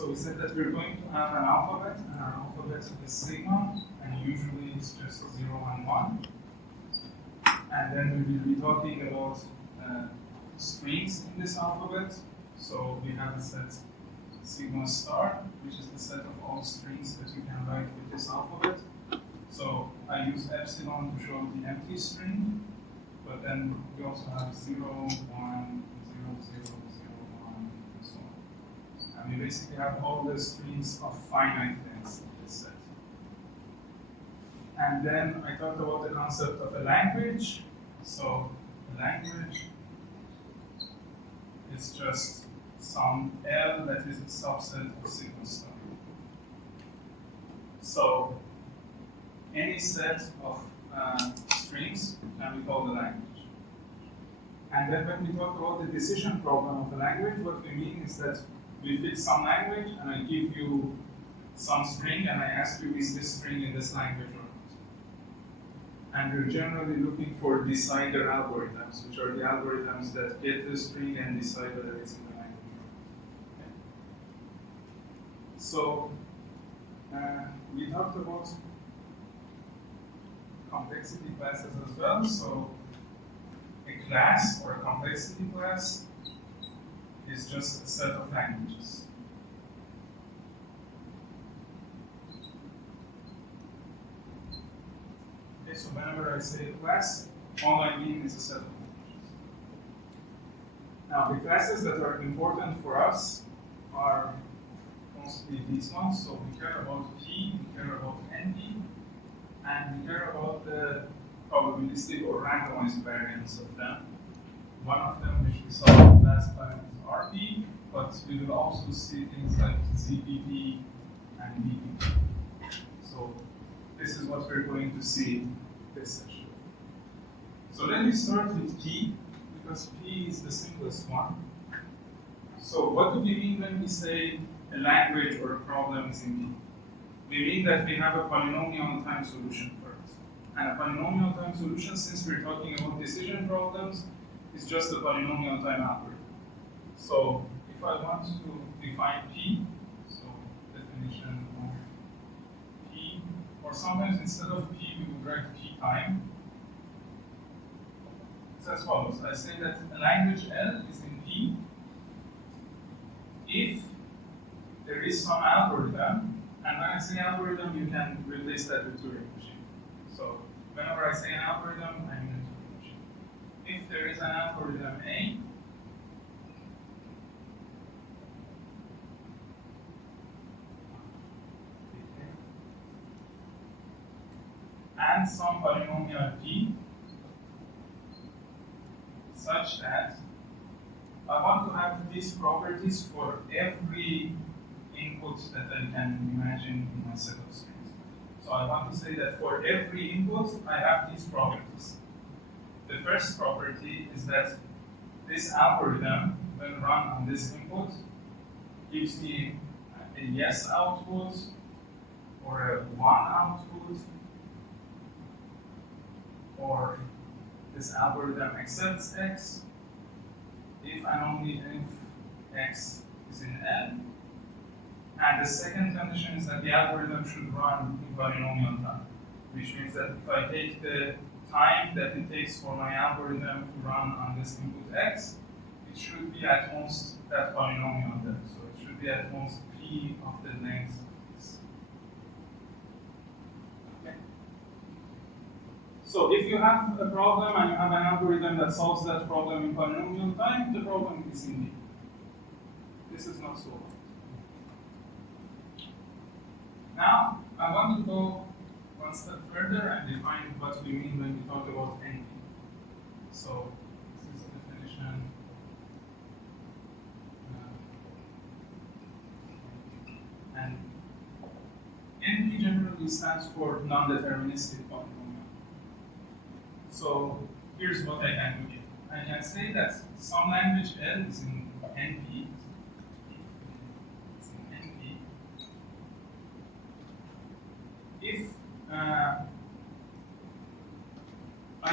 So we said that we're going to have an alphabet, and our alphabet is sigma, and usually it's just 0 and 1. And then we will be talking about strings in this alphabet. So we have a set sigma star, which is the set of all strings that you can write with this alphabet. So I use epsilon to show the empty string, but then we also have 0, 1, 0, 0, 0, 1, and so on. And we basically have all the strings of finite lengths in this set. And then I talked about the concept of a language. So a language is just some L that is a subset of sigma star. So any set of strings can be called a language. And then when we talk about the decision problem of a language, what we mean is that we fix some language and I give you some string and I ask you, is this string in this language or not? And we're generally looking for decider algorithms, which are the algorithms that get the string and decide whether it's in the language or not. Okay. So we talked about complexity classes as well. So a class or a complexity class is just a set of languages. Okay, so whenever I say a class, all I mean is a set of languages. Now, the classes that are important for us are mostly these ones. So we care about P, we care about NP, and we care about the probabilistic or randomized variants of them. One of them, which we saw last time, is RP, but we will also see things like ZPP and DPP. So this is what we're going to see this session. So let me start with P, because P is the simplest one. So what do we mean when we say a language or a problem is in P? We mean that we have a polynomial time solution for it. And a polynomial time solution, since we're talking about decision problems, is just a polynomial time algorithm. So if I want to define P, so definition of P, or sometimes instead of P we would write P time. It's as follows. I say that a language L is in P if there is some algorithm, and when I say algorithm, you can replace that with Turing machine. So whenever I say an algorithm, I mean a Turing machine. If there is an algorithm A, and some polynomial P, such that I want to have these properties for every input that I can imagine in my set of strings. So I want to say that for every input, I have these properties. The first property is that this algorithm, when run on this input, gives me a yes output or a 1 output, or this algorithm accepts X if and only if X is in L. And the second condition is that the algorithm should run in polynomial time, which means that if I take the time that it takes for my algorithm to run on this input X, it should be at most that polynomial there. So it should be at most P of the length of this. Okay. So if you have a problem and you have an algorithm that solves that problem in polynomial time, the problem is in D. This is not so hard. Now, I want to go one step further and define what we mean when we talk about NP. So, this is the definition. And NP generally stands for non-deterministic polynomial. So, here's what I can do here. I can say that some language L is in NP. If I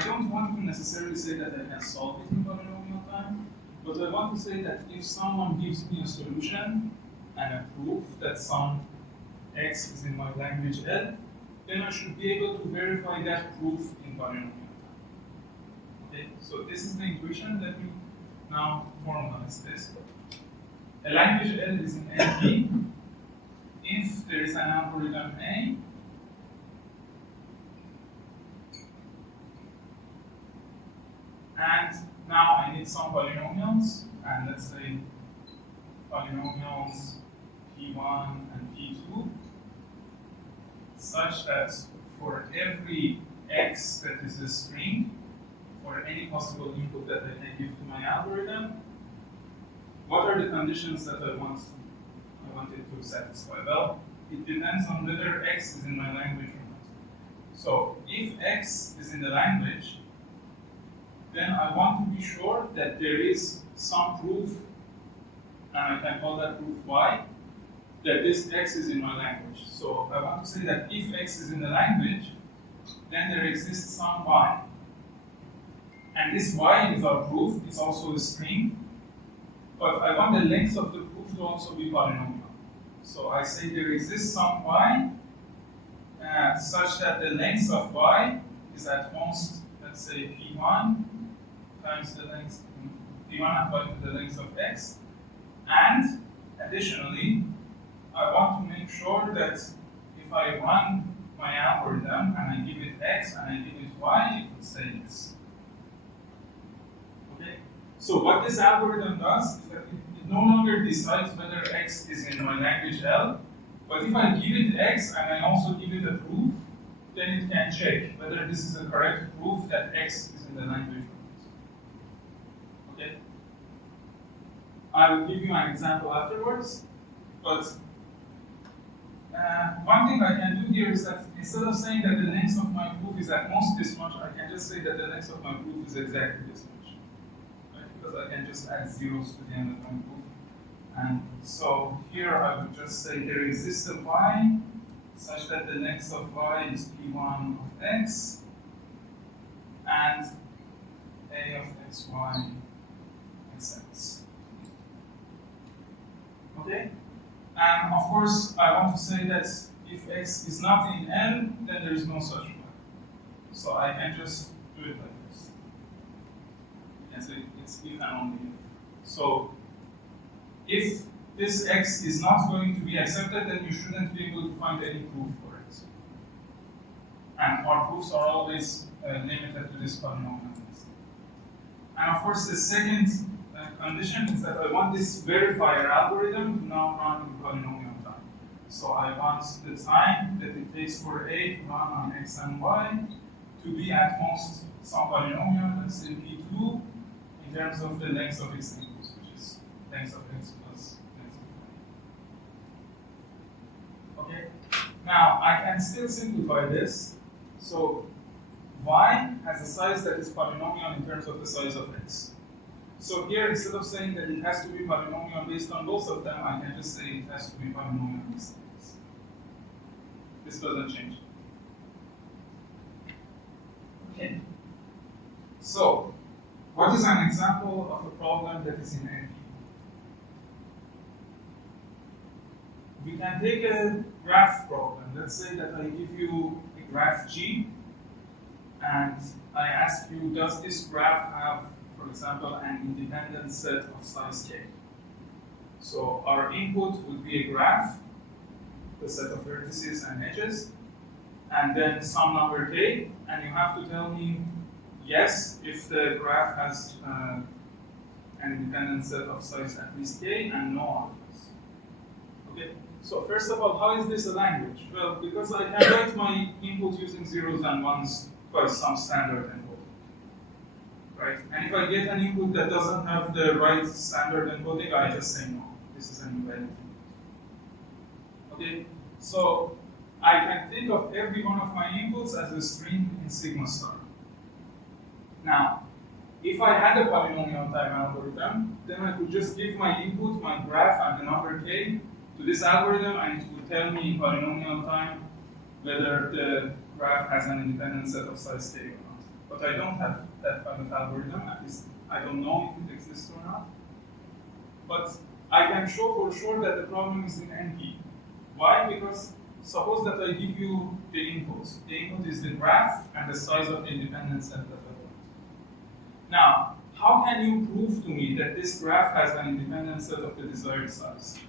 don't want to necessarily say that I can solve it in polynomial time, but I want to say that if someone gives me a solution and a proof that some x is in my language L, then I should be able to verify that proof in polynomial time. Okay, so this is the intuition. Let me now formalize this. A language L is in NP if there is an algorithm A and now I need some polynomials, and let's say polynomials P1 and P2, such that for every x that is a string, for any possible input that I can give to my algorithm, what are the conditions that I want it to satisfy? Well, it depends on whether x is in my language or not. So if x is in the language, then I want to be sure that there is some proof, and I can call that proof y, that this x is in my language. So I want to say that if x is in the language, then there exists some y. And this y is our proof, it's also a string, but I want the length of the proof to also be polynomial. So I say there exists some y such that the length of y is at most, let's say, p1 times the length, p1 according to the length of x. And additionally, I want to make sure that if I run my algorithm and I give it x and I give it y, it would say yes. Okay? So what this algorithm does is that it no longer decides whether x is in my language L, but if I give it x and I also give it a proof, then it can check whether this is a correct proof that x is in the language or not. Okay? I will give you an example afterwards, but one thing I can do here is that instead of saying that the length of my proof is at most this much, I can just say that the length of my proof is exactly this much. Right? Because I can just add zeros to the end of my proof. And so here I would just say there exists a y such that the length of y is p1 of x and a of xy is x. Okay? And of course, I want to say that if x is not in L, then there is no such y. So I can just do it like this. And say it's if and only if. So if this x is not going to be accepted, then you shouldn't be able to find any proof for it. And our proofs are always limited to this polynomial. And of course, the second condition is that I want this verifier algorithm to now run in polynomial time. So I want the time that it takes for A to run on x and y to be at most some polynomial, let's say P2, in terms of the length of its inputs, which is length of x plus length of y. Okay? Now, I can still simplify this. So y has a size that is polynomial in terms of the size of x. So here, instead of saying that it has to be polynomial based on both of them, I can just say it has to be polynomial based on this. This doesn't change. Okay. So, what is an example of a problem that is in NP? We can take a graph problem. Let's say that I give you a graph G, and I ask you, does this graph have, for example, an independent set of size k? So our input would be a graph, the set of vertices and edges, and then some number k, and you have to tell me yes if the graph has an independent set of size at least k, and no otherwise. Okay. So first of all, how is this a language? Well, because I can write my input using zeros and ones by some standard encoding, right? And if I get an input that doesn't have the right standard encoding, I just say no. This is an invalid input. Okay, so I can think of every one of my inputs as a string in sigma star. Now, if I had a polynomial time algorithm, then I could just give my input, my graph, and the number k to this algorithm, and it would tell me in polynomial time whether the graph has an independent set of size k or not. But I don't have that kind of algorithm, at least I don't know if it exists or not. But I can show for sure that the problem is in NP. Why? Because suppose that I give you the inputs. The input is the graph and the size of the independent set that I want. Now, how can you prove to me that this graph has an independent set of the desired size?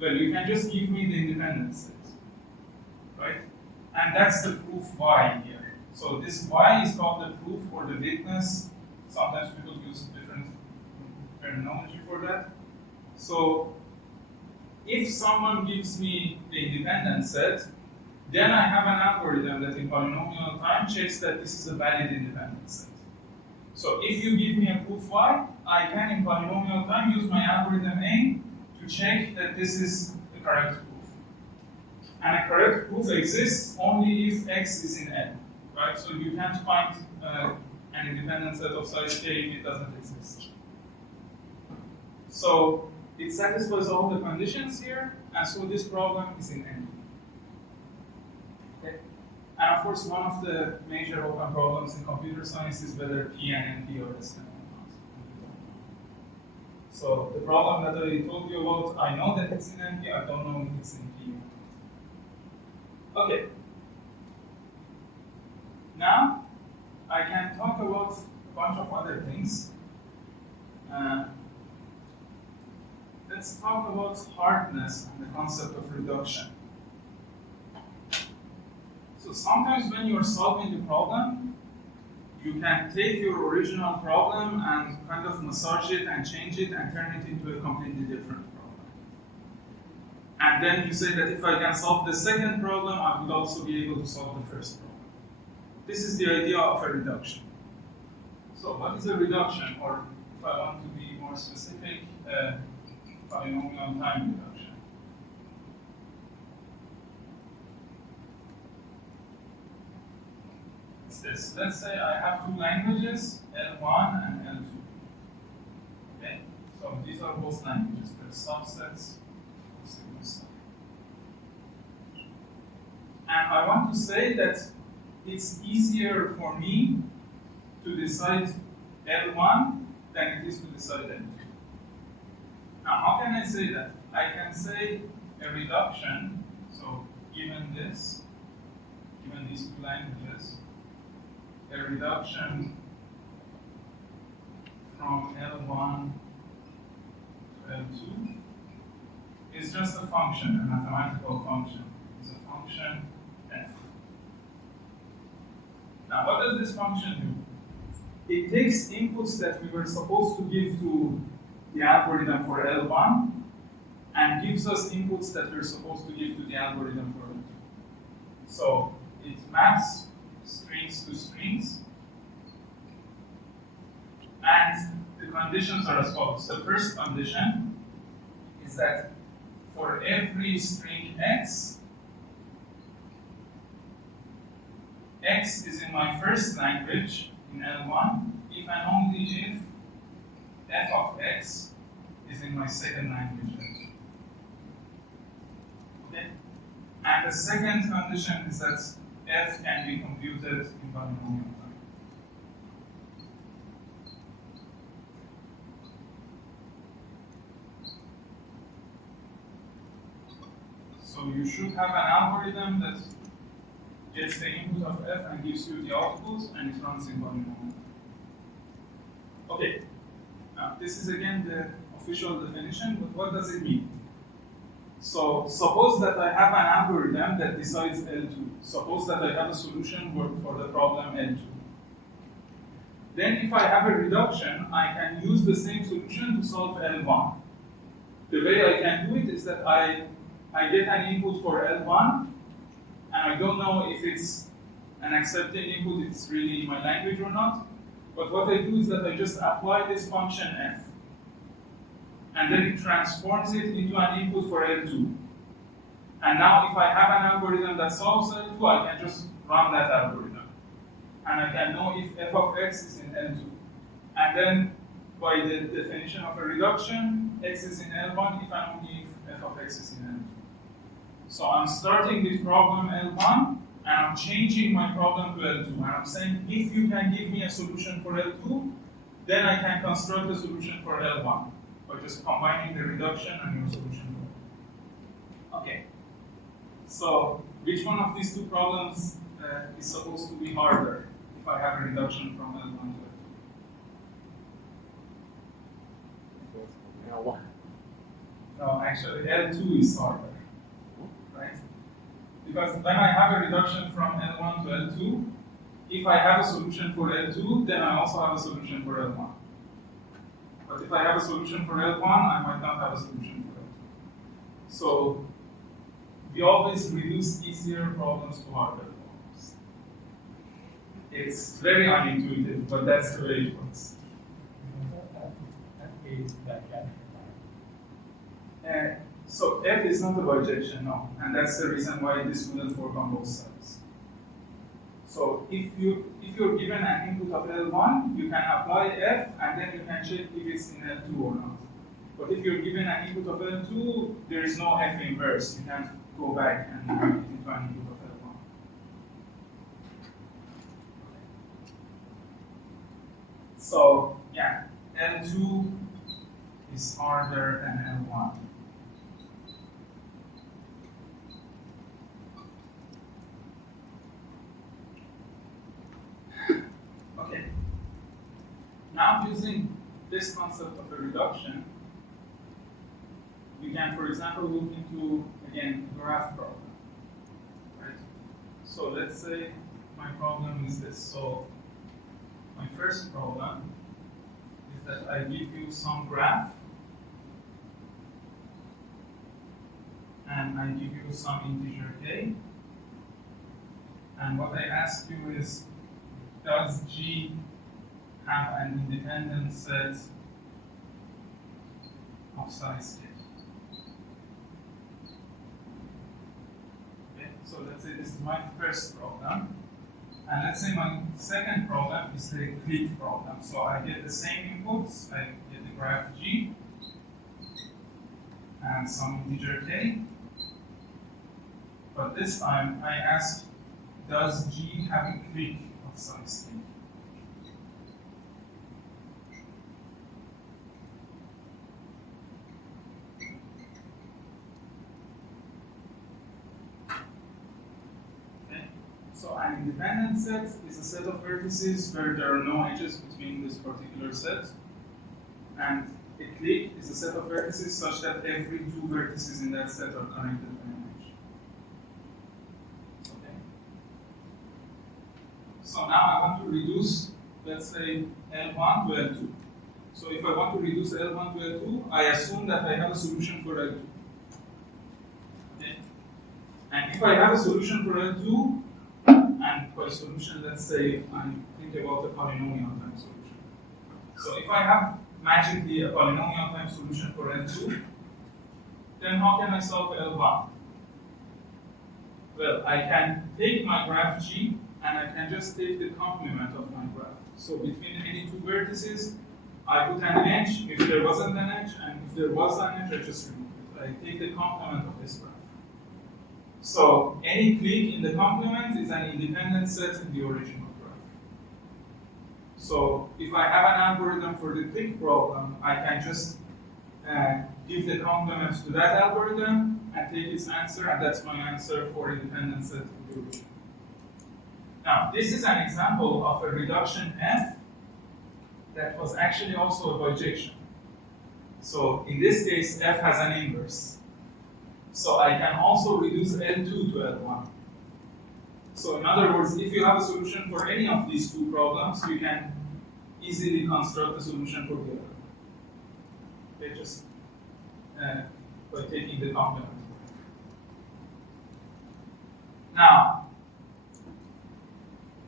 Well, you can just give me the independent set, right? And that's the proof Y here. So this Y is called the proof or the witness. Sometimes people use different terminology for that. So if someone gives me the independent set, then I have an algorithm that in polynomial time checks that this is a valid independent set. So if you give me a proof Y, I can in polynomial time use my algorithm A to check that this is the correct proof. And a correct proof exists only if X is in N, right? So you can't find an independent set of size K if it doesn't exist. So it satisfies all the conditions here, and so this problem is in N. Okay. And of course, one of the major open problems in computer science is whether P and NP are the same or not. So the problem that I told you about, I know that it's in NP, I don't know if it's in P or not. Okay. Now, I can talk about a bunch of other things. Let's talk about hardness and the concept of reduction. So sometimes when you're solving a problem, you can take your original problem and kind of massage it and change it and turn it into a completely different problem. And then you say that if I can solve the second problem, I would also be able to solve the first problem. This is the idea of a reduction. So what is a reduction? Or if I want to be more specific, polynomial time reduction. It's this. Let's say I have two languages, L1 and L2. Okay? So these are both languages. They're subsets of sigma star. And I want to say that it's easier for me to decide L1 than it is to decide L2. Now, how can I say that? I can say a reduction, so given this, given these two languages, a reduction from L1 to L2 is just a function, a mathematical function. It's a function f. Now, what does this function do? It takes inputs that we were supposed to give to the algorithm for L1 and gives us inputs that we're supposed to give to the algorithm for L2. So it maps strings to strings, and the conditions are as follows. The first condition is that for every string x, x is in my first language in L1 if and only if f of x is in my second language. Okay? And the second condition is that f can be computed in polynomial time. So you should have an algorithm that gets the input of f and gives you the output, and it runs in polynomial. Okay. Now, this is again the official definition, but what does it mean? So, suppose that I have an algorithm that decides L2. Suppose that I have a solution for the problem L2. Then, if I have a reduction, I can use the same solution to solve L1. The way I can do it is that I get an input for L1, and I don't know if it's an accepted input, it's really in my language or not. But what I do is that I just apply this function f. And then it transforms it into an input for L2. And now if I have an algorithm that solves L2, I can just run that algorithm. And I can know if f of x is in L2. And then by the definition of a reduction, x is in L1 if and only if f of x is in L2. So I'm starting with problem L1, and I'm changing my problem to L2. And I'm saying, if you can give me a solution for L2, then I can construct a solution for L1. by just combining the reduction and your solution. Okay. So which one of these two problems is supposed to be harder if I have a reduction from L1 to L1. L2? No, actually L2 is harder, right? Because when I have a reduction from L1 to L2, if I have a solution for L2, then I also have a solution for L1. But if I have a solution for L1, I might not have a solution for L2. So we always reduce easier problems to harder problems. It's very unintuitive, but that's the way it works. So F is not a bijection, no, and that's the reason why this wouldn't work on both sides. So if you're given an input of L1, you can apply F, and then you can check if it's in L2 or not. But if you're given an input of L2, there is no F inverse. You can't go back and make it into an input of L1. So yeah, L2 is harder than L1. Okay. Now using this concept of a reduction, we can, for example, look into, again, graph problem. Right? So let's say my problem is this. So my first problem is that I give you some graph and I give you some integer k. And what I ask you is, does G have an independent set of size k? Okay, so let's say this is my first problem. And let's say my second problem is the click problem. So I get the same inputs, I get the graph G and some integer k. But this time I ask, does G have a click of size k? So an independent set is a set of vertices where there are no edges between this particular set. And a clique is a set of vertices such that every two vertices in that set are connected by an edge. Okay. So now I want to reduce, let's say, L1 to L2. So if I want to reduce L1 to L2, I assume that I have a solution for L2. Okay. And if I have a solution for L2, and by solution, let's say I think about a polynomial time solution. So if I have magically a polynomial time solution for L2, then how can I solve L1? Well, I can take my graph G and I can just take the complement of my graph. So between any two vertices, I put an edge if there wasn't an edge, and if there was an edge, I just remove it. I take the complement of this graph. So any clique in the complement is an independent set in the original graph. So if I have an algorithm for the clique problem, I can just give the complement to that algorithm and take its answer, and that's my answer for independent set in the original. Now, this is an example of a reduction F that was actually also a bijection. So in this case, F has an inverse. So I can also reduce L2 to L1. So in other words, if you have a solution for any of these two problems, you can easily construct a solution for the other. Okay, just by taking the complement. Now,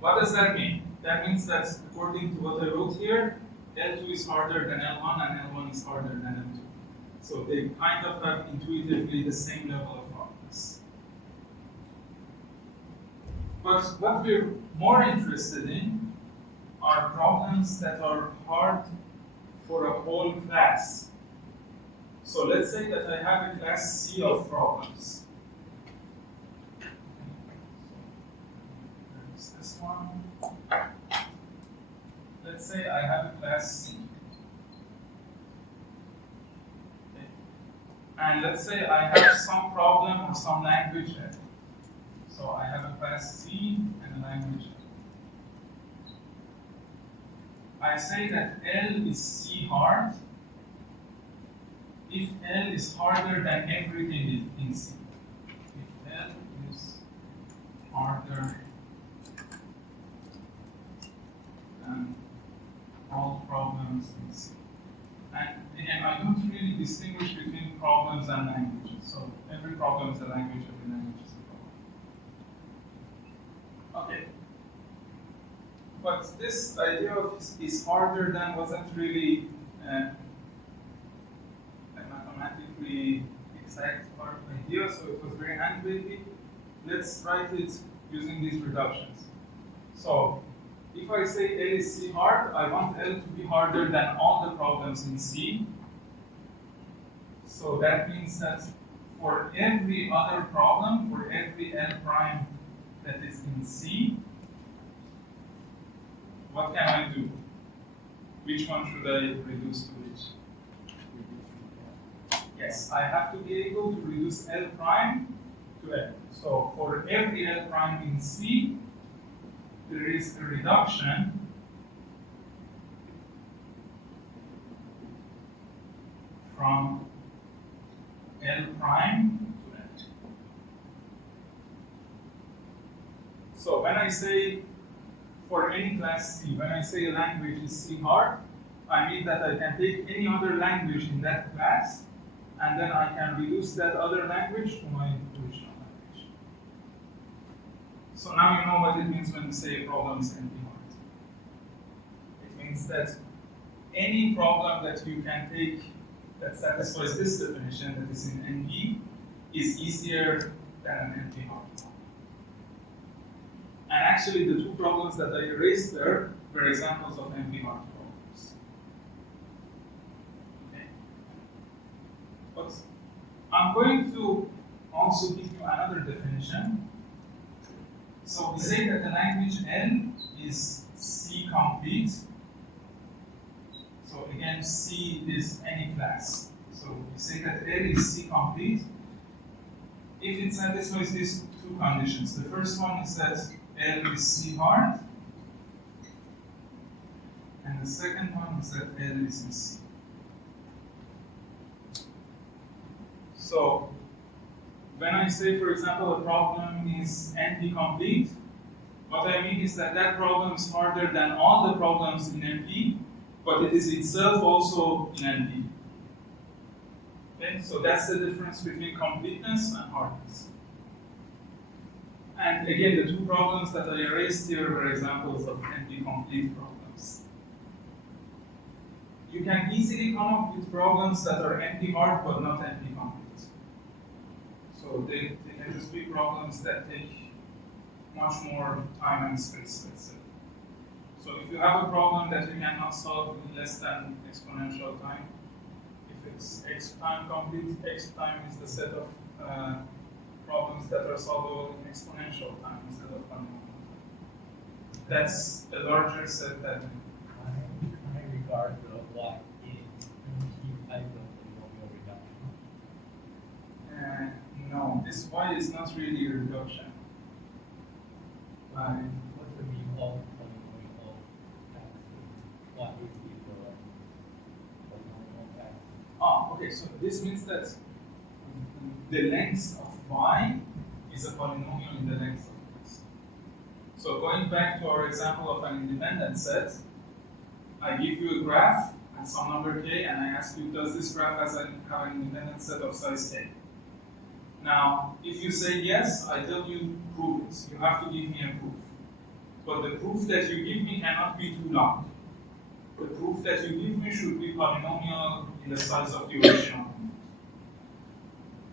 what does that mean? That means that according to what I wrote here, L2 is harder than L1 and L1 is harder than L2. So they kind of have intuitively the same level of hardness. But what we're more interested in are problems that are hard for a whole class. So let's say that I have a class C of problems. There's this one. Let's say I have a class C. And let's say I have some problem or some language L. So I have a class C and a language L. I say that L is C hard if L is harder than everything in C. If L is harder than all problems in C. And again, I don't really distinguish between problems and languages. So every problem is a language, every language is a problem. Okay. But this idea of is harder than wasn't really a mathematically exact idea, so it was very hand-wavy. Let's write it using these reductions. So if I say L is C hard, I want L to be harder than all the problems in C. So that means that for every other problem, for every L prime that is in C, what can I do? Which one should I reduce to which? Yes, I have to be able to reduce L prime to L. So for every L prime in C, there is a reduction from L prime to L. So when I say for any class C, when I say a language is C hard, I mean that I can take any other language in that class and then I can reduce that other language to my original language. So now you know what it means when we say a problem is NP hard. It means that any problem that you can take that satisfies this definition that is in NP is easier than an NP hard problem. And actually the two problems that I erased there were examples of NP hard problems. Okay. But I'm going to also give you another definition. So we say that the language L is C complete. So again, C is any class. So we say that L is C complete if it satisfies these two conditions. The first one is that L is C hard, and the second one is that L is in C. So when I say, for example, a problem is NP complete, what I mean is that that problem is harder than all the problems in NP, but it is itself also in NP. Okay, so that's the difference between completeness and hardness. And again, the two problems that I erased here were examples of NP-complete problems. You can easily come up with problems that are NP-hard but not NP-complete. So they can just be problems that take much more time and space, let's say. So if you have a problem that you cannot solve in less than exponential time, if it's x time complete, x time is the set of problems that are solvable in exponential time instead of polynomial time. That's a larger set than I regard what is NP type of polynomial reduction. No, this y is not really a reduction. What's the mean of polynomial x? What is the polynomial x? Okay, so this means that the length of y is a polynomial in the length of x. So going back to our example of an independent set, I give you a graph and some number k, and I ask you, does this graph have an independent set of size k? Now, if you say yes, I tell you prove it. You have to give me a proof. But the proof that you give me cannot be too long. The proof that you give me should be polynomial in the size of the original.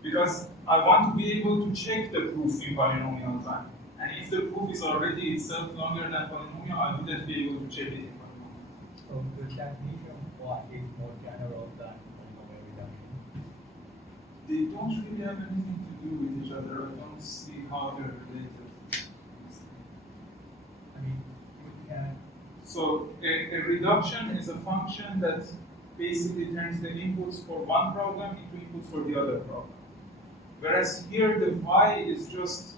Because I want to be able to check the proof in polynomial time. And if the proof is already itself longer than polynomial, I wouldn't be able to check it in polynomial. So the definition of what is more general than polynomial reduction? They don't really have anything to do with each other. I don't see how they're related. I mean, we can. So a reduction is a function that basically turns the inputs for one problem into inputs for the other problem. Whereas here the y is just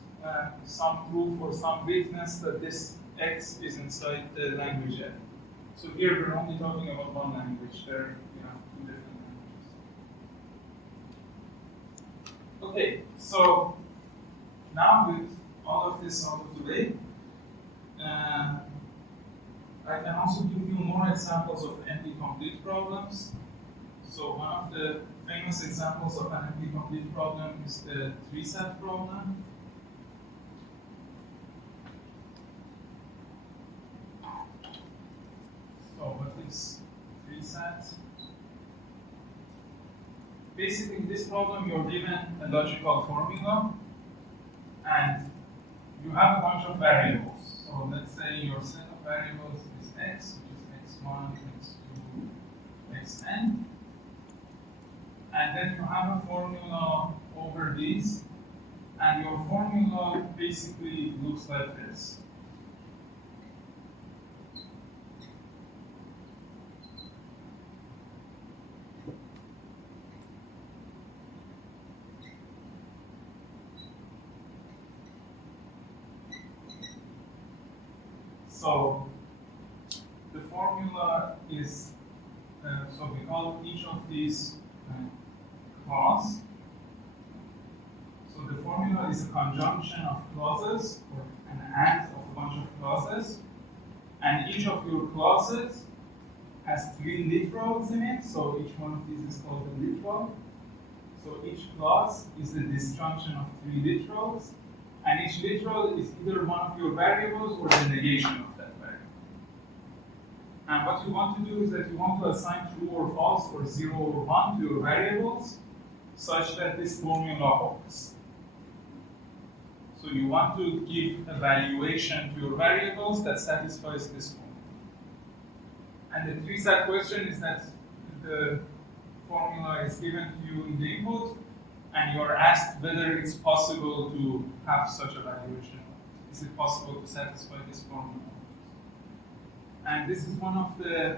some proof or some witness that this x is inside the language n. So here we're only talking about one language. There we have two different languages. Okay, so now with all of this out of the way, I can also give you more examples of NP-complete problems. So one of the famous examples of an NP-complete problem is the three-set problem. So what is three-set? Basically, in this problem, you're given a logical formula, and you have a bunch of variables. So let's say your set of variables is x, which is x1, x2, xn. And then you have a formula over these, and your formula basically looks like this. So the formula is, so we call each of these clause. So the formula is a conjunction of clauses, or an AND of a bunch of clauses. And each of your clauses has three literals in it. So each one of these is called a literal. So each clause is the disjunction of three literals. And each literal is either one of your variables or the negation of that variable. And what you want to do is that you want to assign true or false or 0 or 1 to your variables such that this formula holds. So you want to give a valuation to your variables that satisfies this formula. And the three-set question is that the formula is given to you in the input, and you are asked whether it's possible to have such a valuation. Is it possible to satisfy this formula? And this is one of the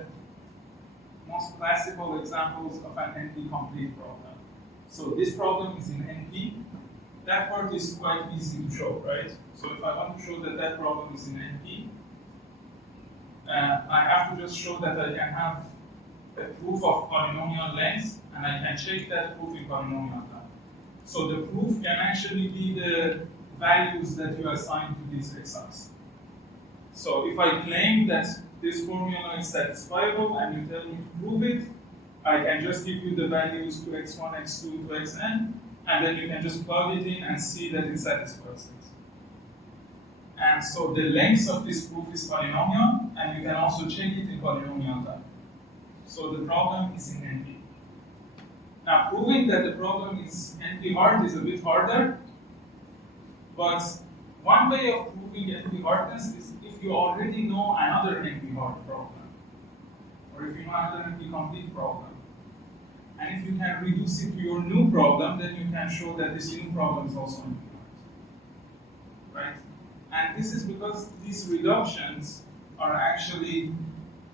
most classical examples of an NP-complete problem. So this problem is in NP. That part is quite easy to show, right? So if I want to show that that problem is in NP, I have to just show that I can have a proof of polynomial length, and I can check that proof in polynomial time. So the proof can actually be the values that you assign to these xi's. So if I claim that this formula is satisfiable and you tell me to prove it, I can just give you the values to x1, x2, to xn, and then you can just plug it in and see that it satisfies it. And so the length of this proof is polynomial, and you can also check it in polynomial time. So the problem is in NP. Now, proving that the problem is NP-hard is a bit harder, but one way of proving NP-hardness is if you already know another NP-hard problem, or if you know another NP-complete problem. And if you can reduce it to your new problem, then you can show that this new problem is also NP-hard. Right? And this is because these reductions are actually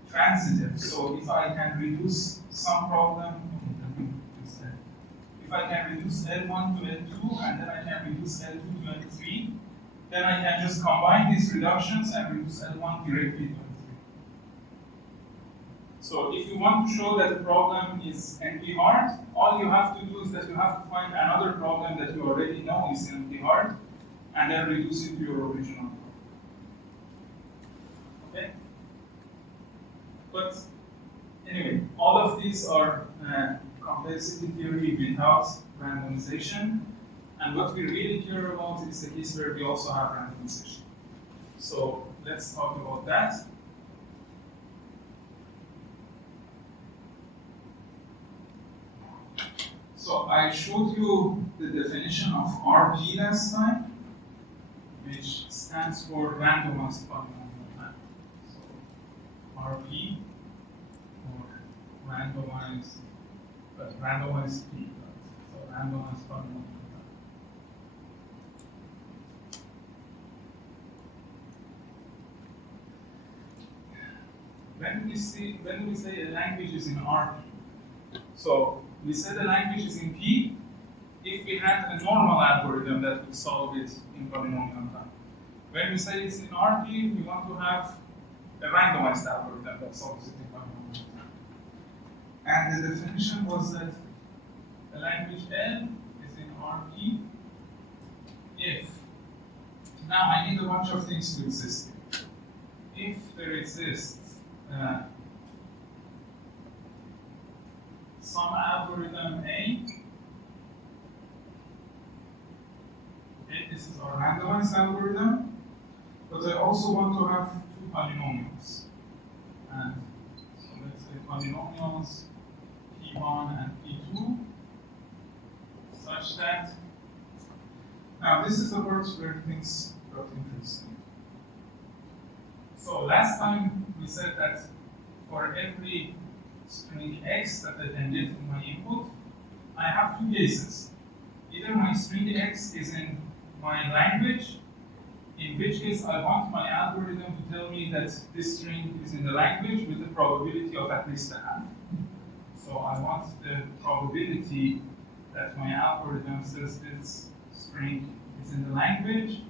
transitive. So if I can reduce some problem, if I can reduce L1 to L2, and then I can reduce L2 to L3, then I can just combine these reductions and reduce L1 directly to L3. So if you want to show that the problem is NP-hard, all you have to do is that you have to find another problem that you already know is NP-hard, and then reduce it to your original problem. Okay? But anyway, all of these are complexity theory without randomization, and what we really care about is the case where we also have randomization. So let's talk about that. So I showed you the definition of RP last time, which stands for randomized polynomial map. So RP, or randomized P, so randomized polynomial map. When we say a language is in RP, So we said the language is in P if we had a normal algorithm that would solve it in polynomial time. When we say it's in RP, we want to have a randomized algorithm that solves it in polynomial time. And the definition was that the language L is in RP if, now I need a bunch of things to exist. If there exists some algorithm A, okay, this is our randomized algorithm, but I also want to have two polynomials. And so let's say polynomials P1 and P2, such that, now this is the part where things got interesting. So last time we said that for every string x that I can get in my input, I have two cases. Either my string x is in my language, in which case I want my algorithm to tell me that this string is in the language with a probability of at least a half. So I want the probability that my algorithm says this string is in the language,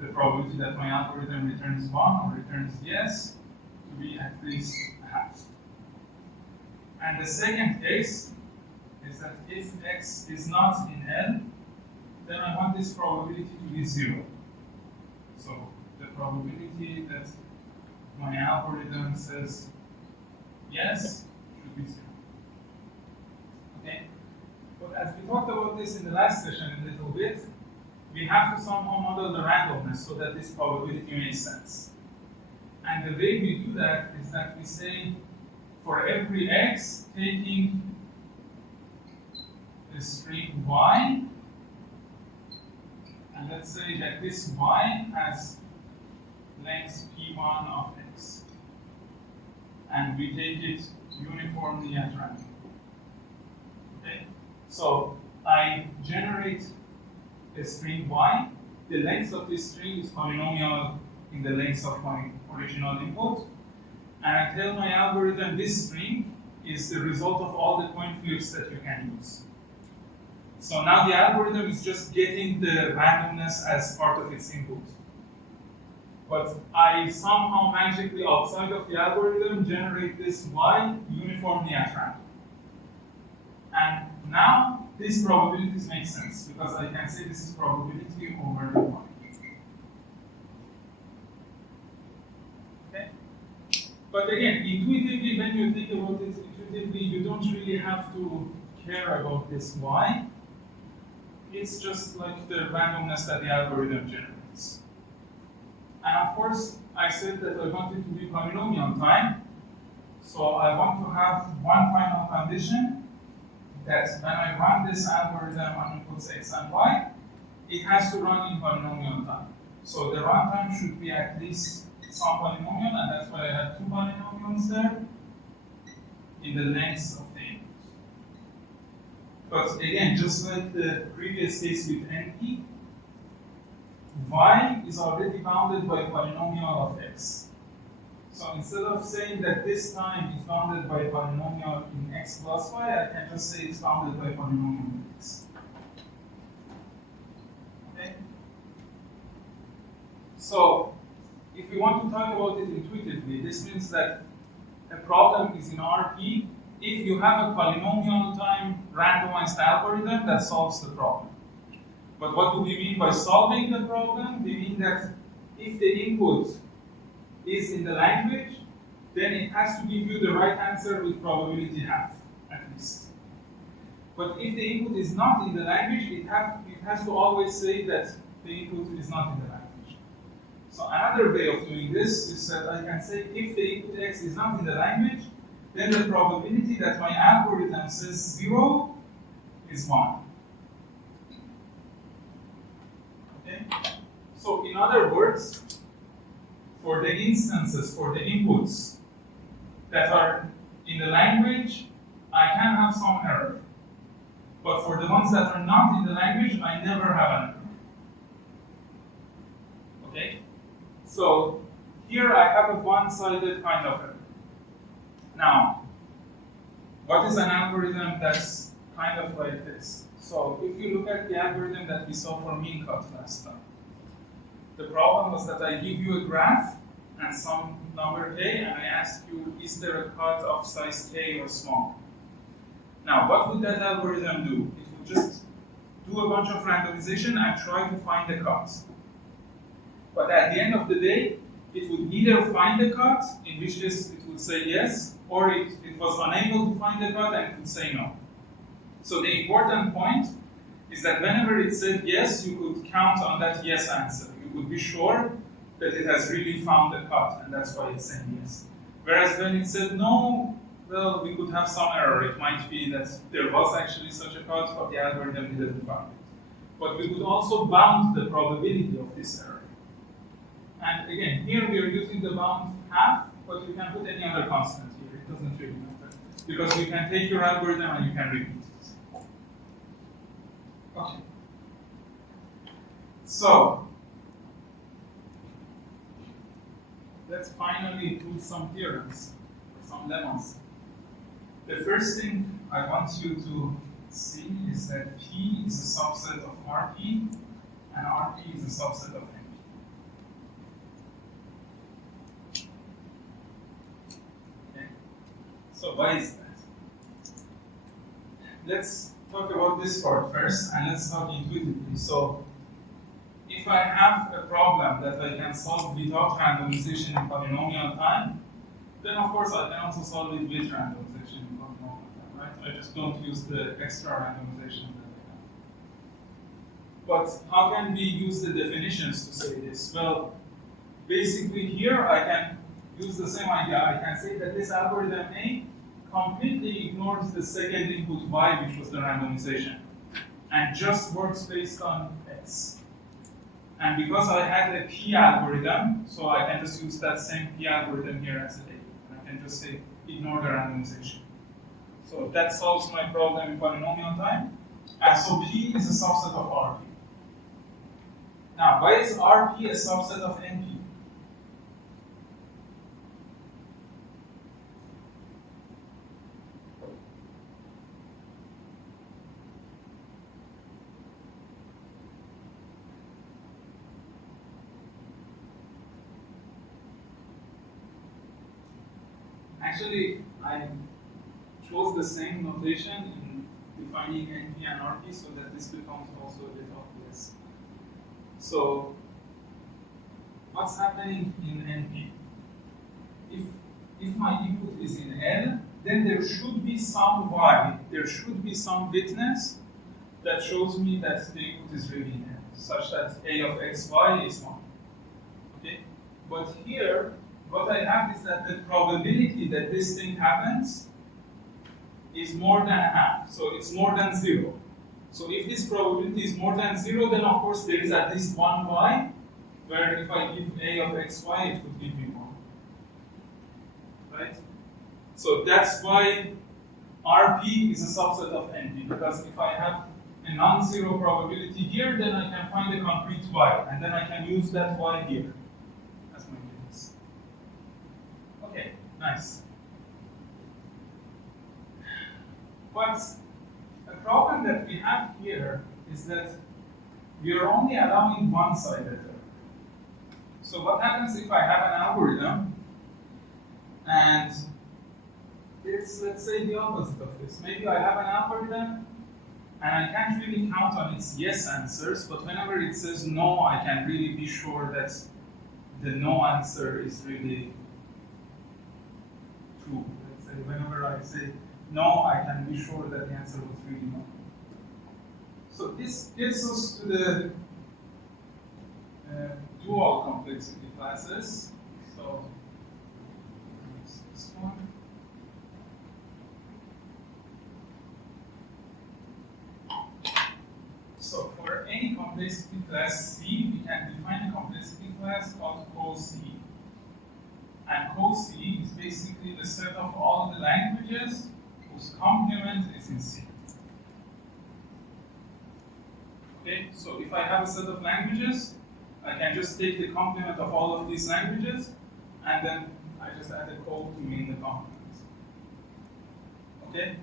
the probability that my algorithm returns 1 or returns yes, to be at least half. And the second case is that if x is not in L, then I want this probability to be 0. So the probability that my algorithm says yes should be 0. Okay? But as we talked about this in the last session a little bit, we have to somehow model the randomness so that this probability makes sense. And the way we do that is that we say for every x taking the string y, and let's say that this y has length p1 of x, and we take it uniformly at random. Okay? So I generate a string y. The length of this string is polynomial in the length of my original input. And I tell my algorithm this string is the result of all the coin flips that you can use. So now the algorithm is just getting the randomness as part of its input. But I somehow magically outside of the algorithm generate this y uniformly at random. And now these probabilities make sense because I can say this is probability over the y. Okay? But again, intuitively, when you think about it intuitively, you don't really have to care about this y. It's just like the randomness that the algorithm generates. And of course, I said that I want it to be polynomial time. So I want to have one final condition that when I run this algorithm on inputs x and y, it has to run in polynomial time. So the runtime should be at least some polynomial, and that's why I have two polynomials there in the lengths of the input. But again, just like the previous case with NP, y is already bounded by a polynomial of x. So instead of saying that this time is bounded by a polynomial in x plus y, I can just say it's bounded by a polynomial in x. Okay? So if we want to talk about it intuitively, this means that a problem is in RP if you have a polynomial time randomized algorithm that solves the problem. But what do we mean by solving the problem? We mean that if the input is in the language, then it has to give you the right answer with probability half, at least. But if the input is not in the language, it has to always say that the input is not in the language. So another way of doing this is that I can say if the input x is not in the language, then the probability that my algorithm says 0 is 1. Okay? So in other words, for the instances, for the inputs that are in the language, I can have some error. But for the ones that are not in the language, I never have an error. Okay? So here I have a one-sided kind of error. Now, what is an algorithm that's kind of like this? So if you look at the algorithm that we saw for mean cut last time, the problem was that I give you a graph and some number k, and I ask you, is there a cut of size k or small? Now, what would that algorithm do? It would just do a bunch of randomization and try to find the cut. But at the end of the day, it would either find the cut, in which case it would say yes, or it was unable to find the cut and it would say no. So the important point is that whenever it said yes, you could count on that yes answer. You could be sure that it has really found the cut, and that's why it's saying yes. Whereas when it said no, well, we could have some error. It might be that there was actually such a cut, but the algorithm didn't find it. But we could also bound the probability of this error. And again, here we are using the bound half, but you can put any other constant here. It doesn't really matter. Because you can take your algorithm and you can repeat it. Okay. So, let's finally do some theorems, some lemmas. The first thing I want you to see is that P is a subset of RP, and RP is a subset of NP. Okay? So why is that? Let's talk about this part first, and let's talk intuitively. So, if I have a problem that I can solve without randomization in polynomial time, then of course I can also solve it with randomization in polynomial time, right? I just don't use the extra randomization that I have. But how can we use the definitions to say this? Well, basically here I can use the same idea. I can say that this algorithm A completely ignores the second input y, which was the randomization, and just works based on x. And because I had a P algorithm, so I can just use that same P algorithm here as a A. And I can just say, ignore the randomization. So that solves my problem in polynomial time. And so P is a subset of RP. Now, why is RP a subset of NP? Actually, I chose the same notation in defining NP and RP so that this becomes also a bit obvious. So, what's happening in NP? If my input is in L, then there should be some Y, there should be some witness that shows me that the input is really in L, such that A of xy is 1. Okay? But here, what I have is that the probability that this thing happens is more than half. So it's more than 0. So if this probability is more than 0, then of course there is at least one y, where if I give A of xy, it would give me 1. Right? So that's why RP is a subset of NP, because if I have a non-zero probability here, then I can find a concrete y, and then I can use that y here. Okay, nice. But a problem that we have here is that we are only allowing one-sided error. So what happens if I have an algorithm and it's, let's say, the opposite of this. Maybe I have an algorithm and I can't really count on its yes answers, but whenever it says no, I can really be sure that the no answer is really true. Let's say whenever I say no, I can be sure that the answer was really no. So this gets us to the dual complexity classes. So this one. So for any complexity class C, we can define a complexity class called co-C. And co-C is basically the set of all the languages whose complement is in C. Okay, so if I have a set of languages, I can just take the complement of all of these languages, and then I just add a code to mean the complement. Okay?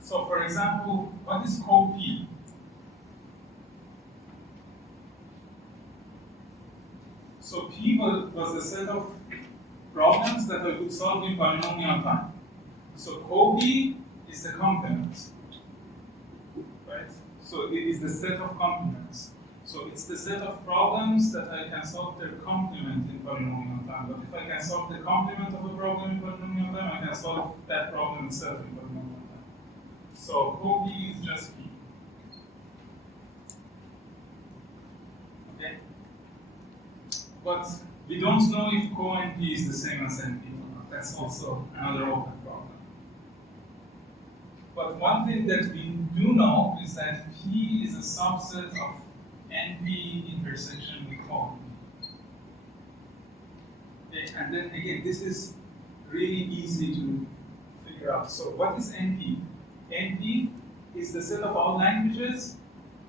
So for example, what is co-P? So P was a set of problems that I could solve in polynomial time. So co-P is the complement, right? So it is the set of complements. So it's the set of problems that I can solve their complement in polynomial time. But if I can solve the complement of a problem in polynomial time, I can solve that problem itself in polynomial time. So co-P is just P. Okay? But we don't know if co-NP is the same as NP or not. That's also another open problem. But one thing that we do know is that P is a subset of NP intersection with co-NP. Okay, and then again, this is really easy to figure out. So what is NP? NP is the set of all languages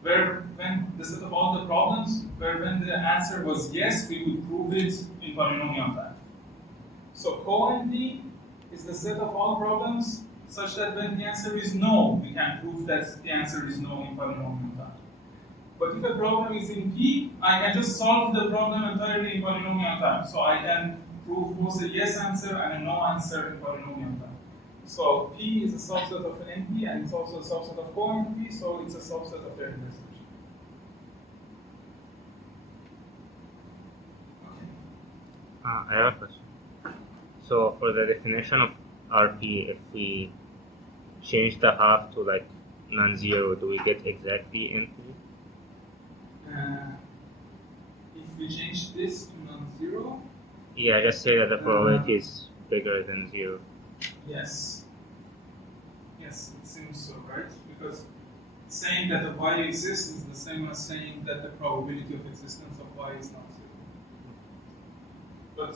where when the set of all the problems where when the answer was yes, we would prove it in polynomial time. So co-NP is the set of all problems such that when the answer is no, we can prove that the answer is no in polynomial time. But if a problem is in P, I can just solve the problem entirely in polynomial time. So I can prove both a yes answer and a no answer in polynomial time. So P is a subset of NP and it's also a subset of co-NP, so it's a subset of their intersection. Okay. I have a question. So for the definition of RP, if we change the half to like non-zero, do we get exactly NP? If we change this to non-zero, Yeah, just say that the probability is bigger than zero. yes. Yes, it seems so, right? Because saying that a y exists is the same as saying that the probability of existence of y is not zero. But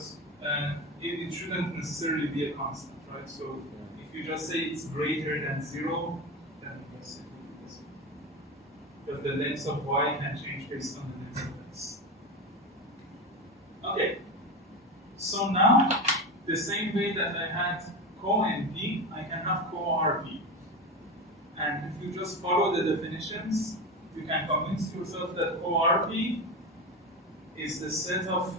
it shouldn't necessarily be a constant, right? So if you just say it's greater than zero, then yes, it will be zero. Because the length of y can change based on the length of x. Okay. So now, the same way that I had co-NP, I can have co-RP. And if you just follow the definitions, you can convince yourself that co-RP is the set of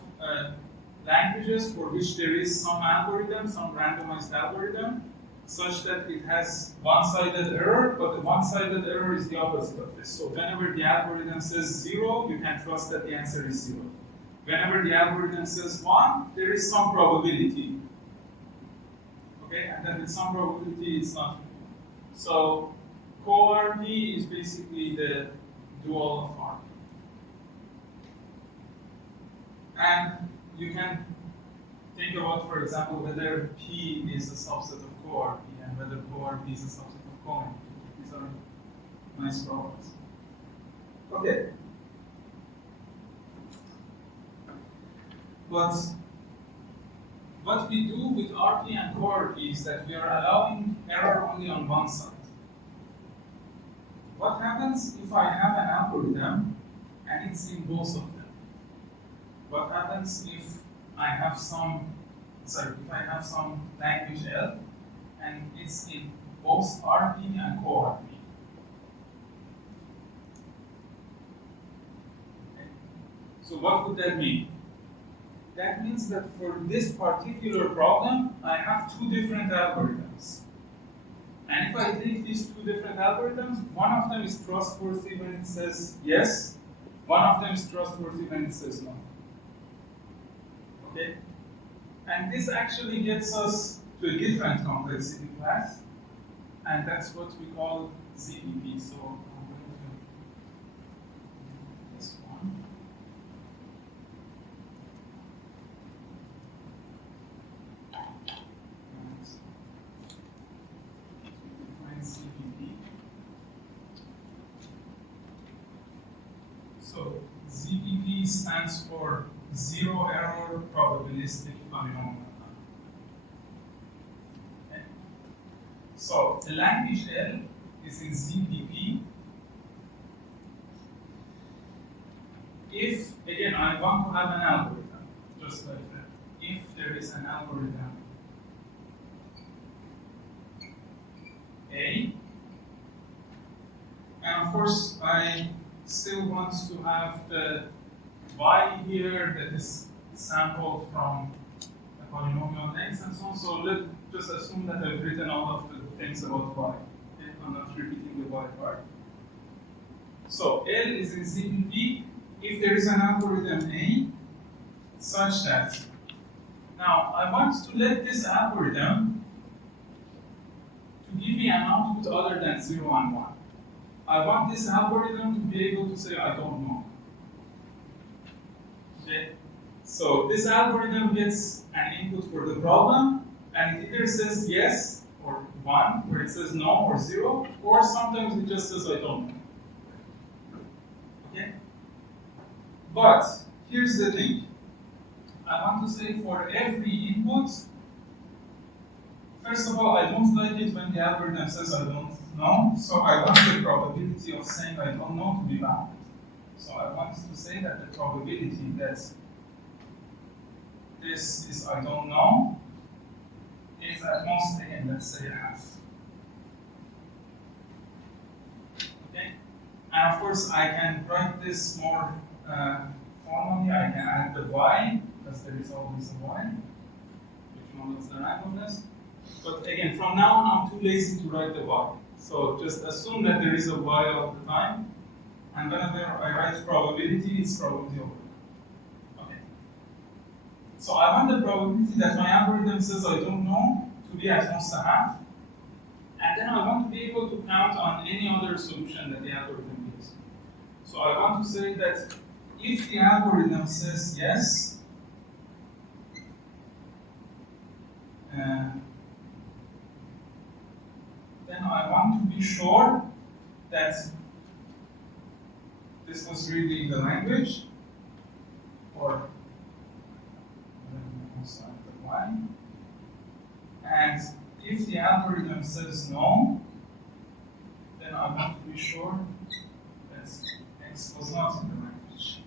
languages for which there is some algorithm, some randomized algorithm, such that it has one-sided error, but the one-sided error is the opposite of this. So whenever the algorithm says 0, you can trust that the answer is 0. Whenever the algorithm says 1, there is some probability. Okay, and then with some probability, it's not. So co-RP is basically the dual of RP. And you can think about, for example, whether P is a subset of co-RP and whether co-RP is a subset of co-NP. These are nice problems. Okay. But what we do with RP and co-RP is that we are allowing error only on one side. What happens if I have an algorithm and it's in both of them? What happens if I have some language L and it's in both RP and co-RP? Okay. So what would that mean? That means that for this particular problem, I have two different algorithms. And if I take these two different algorithms, one of them is trustworthy when it says yes, one of them is trustworthy when it says no. Okay? And this actually gets us to a different complexity class, and that's what we call ZPP. So I'm going to this one. ZPP. So ZPP stands for zero error probabilistic polynomial. Okay. So the language L is in ZPP if, again, I want to have an algorithm, just like that. If there is an algorithm A. And of course, I still want to have the y here that is sampled from a polynomial x and so on. So let's just assume that I've written all of the things about y. Okay? I'm not repeating the y part. So L is in CPP if there is an algorithm A such that now I want to let this algorithm to give me an output other than 0 and 1. I want this algorithm to be able to say I don't know. Okay? So this algorithm gets an input for the problem, and it either says yes or 1, or it says no or 0, or sometimes it just says I don't know. Okay? But here's the thing. I want to say for every input, first of all, I don't like it when the algorithm says I don't know, so I want the probability of saying I don't know to be bounded. So I want to say that the probability that this is I don't know is at most, again, let's say half. Okay? And of course, I can write this more formally. I can add the y, because there is always a y, which models the randomness. But again, from now on, I'm too lazy to write the y. So just assume that there is a y all the time, and whenever I write probability, it's probability over. Okay. So I want the probability that my algorithm says I don't know to be at most a half, and then I want to be able to count on any other solution that the algorithm gives. So I want to say that if the algorithm says yes, then I want to be sure that this was really the language, or the y. And if the algorithm says no, then I want to be sure that x was not in the language.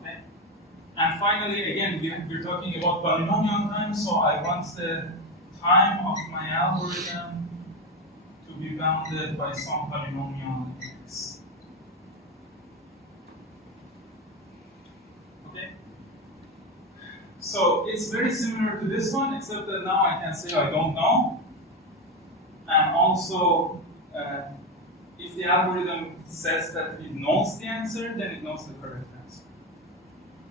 Okay? And finally, again, we're talking about polynomial time, so I want the time of my algorithm to be bounded by some polynomial x. Okay? So it's very similar to this one, except that now I can say I don't know. And also, if the algorithm says that it knows the answer, then it knows the correct answer.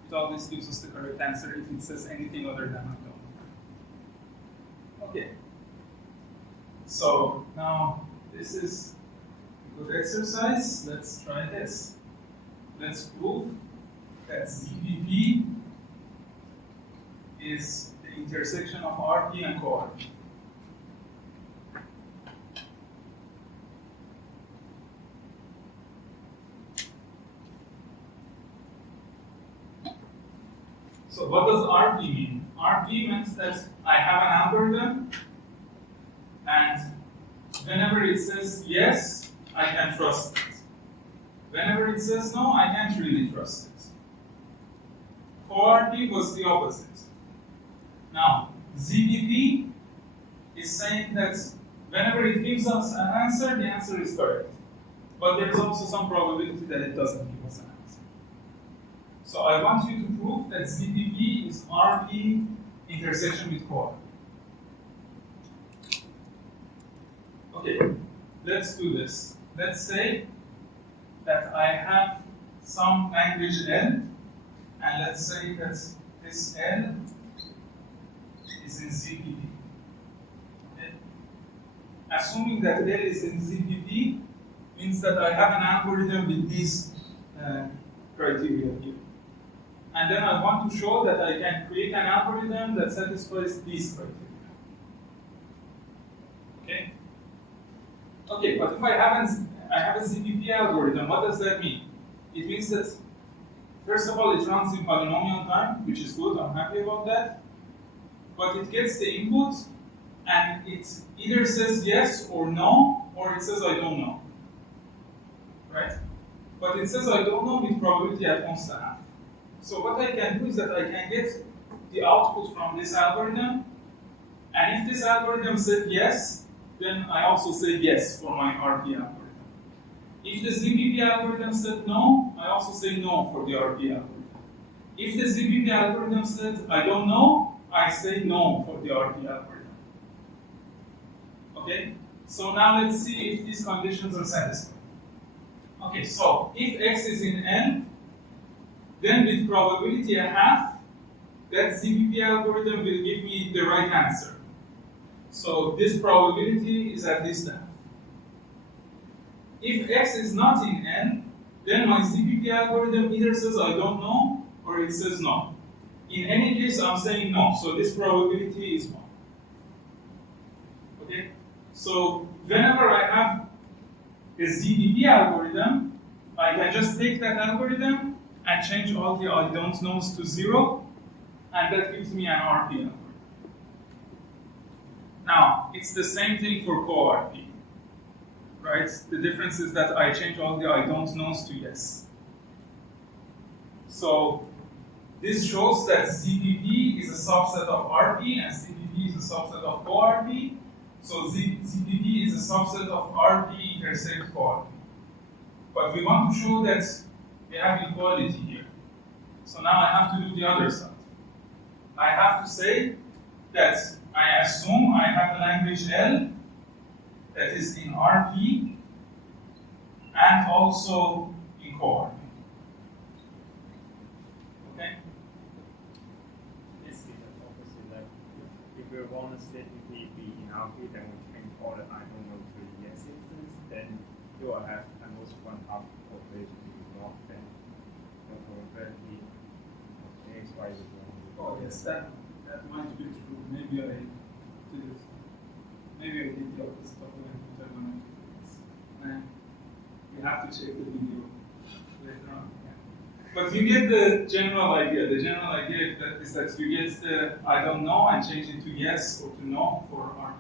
It always gives us the correct answer if it says anything other than I don't know. Okay. So now this is a good exercise. Let's try this. Let's prove that ZPP is the intersection of RP and co-RP. So what does RP mean? RP means that I have an algorithm, and whenever it says yes, I can trust it. Whenever it says no, I can't really trust it. Co-RP was the opposite. Now, ZPP is saying that whenever it gives us an answer, the answer is correct. But there is also some probability that it doesn't give us an answer. So I want you to prove that ZPP is RP intersection with co-RP. Okay, let's do this. Let's say that I have some language L, and let's say that this L is in ZPP. Okay? Assuming that L is in ZPP means that I have an algorithm with these criteria here. And then I want to show that I can create an algorithm that satisfies these criteria. Okay? Okay, but if I have a ZPP algorithm, what does that mean? It means that, first of all, it runs in polynomial time, which is good, I'm happy about that. But it gets the input, and it either says yes or no, or it says I don't know. Right? But it says I don't know with probability at constant half. So what I can do is that I can get the output from this algorithm And if this algorithm said yes, then I also say yes for my RP algorithm. If the ZPP algorithm said no, I also say no for the RP algorithm. If the ZPP algorithm said I don't know, I say no for the RP algorithm. Okay? So now let's see if these conditions are satisfied. Okay, so if x is in N, then with probability a half, that ZPP algorithm will give me the right answer. So this probability is at least half. If x is not in N, then my ZPP algorithm either says I don't know or it says no. In any case, I'm saying no, so this probability is 1. Okay? So whenever I have a ZPP algorithm, I can just take that algorithm and change all the I don't knows to 0, and that gives me an RP algorithm. Now, it's the same thing for co-RP, right? The difference is that I change all the I don't knows to yes. So this shows that ZPP is a subset of RP and ZPP is a subset of co-RP. So ZPP is a subset of RP intersect co-RP. But we want to show that we have equality here. So now I have to do the other side. I have to say that I assume I have a language L that is in RP and also in co-RP. Okay? Yes, that's obviously like if we want to set it be in RP, then we change all the I don't know to yes instance, then you will have at most one half population to be not, then the probability of x, y is 1. Oh yes, that might be true. Maybe I did it. Maybe I did the opposite of when I did this. And you have to check the video later on. Yeah. But you get the general idea. The general idea is that you get the I don't know and change it to yes or to no for RP.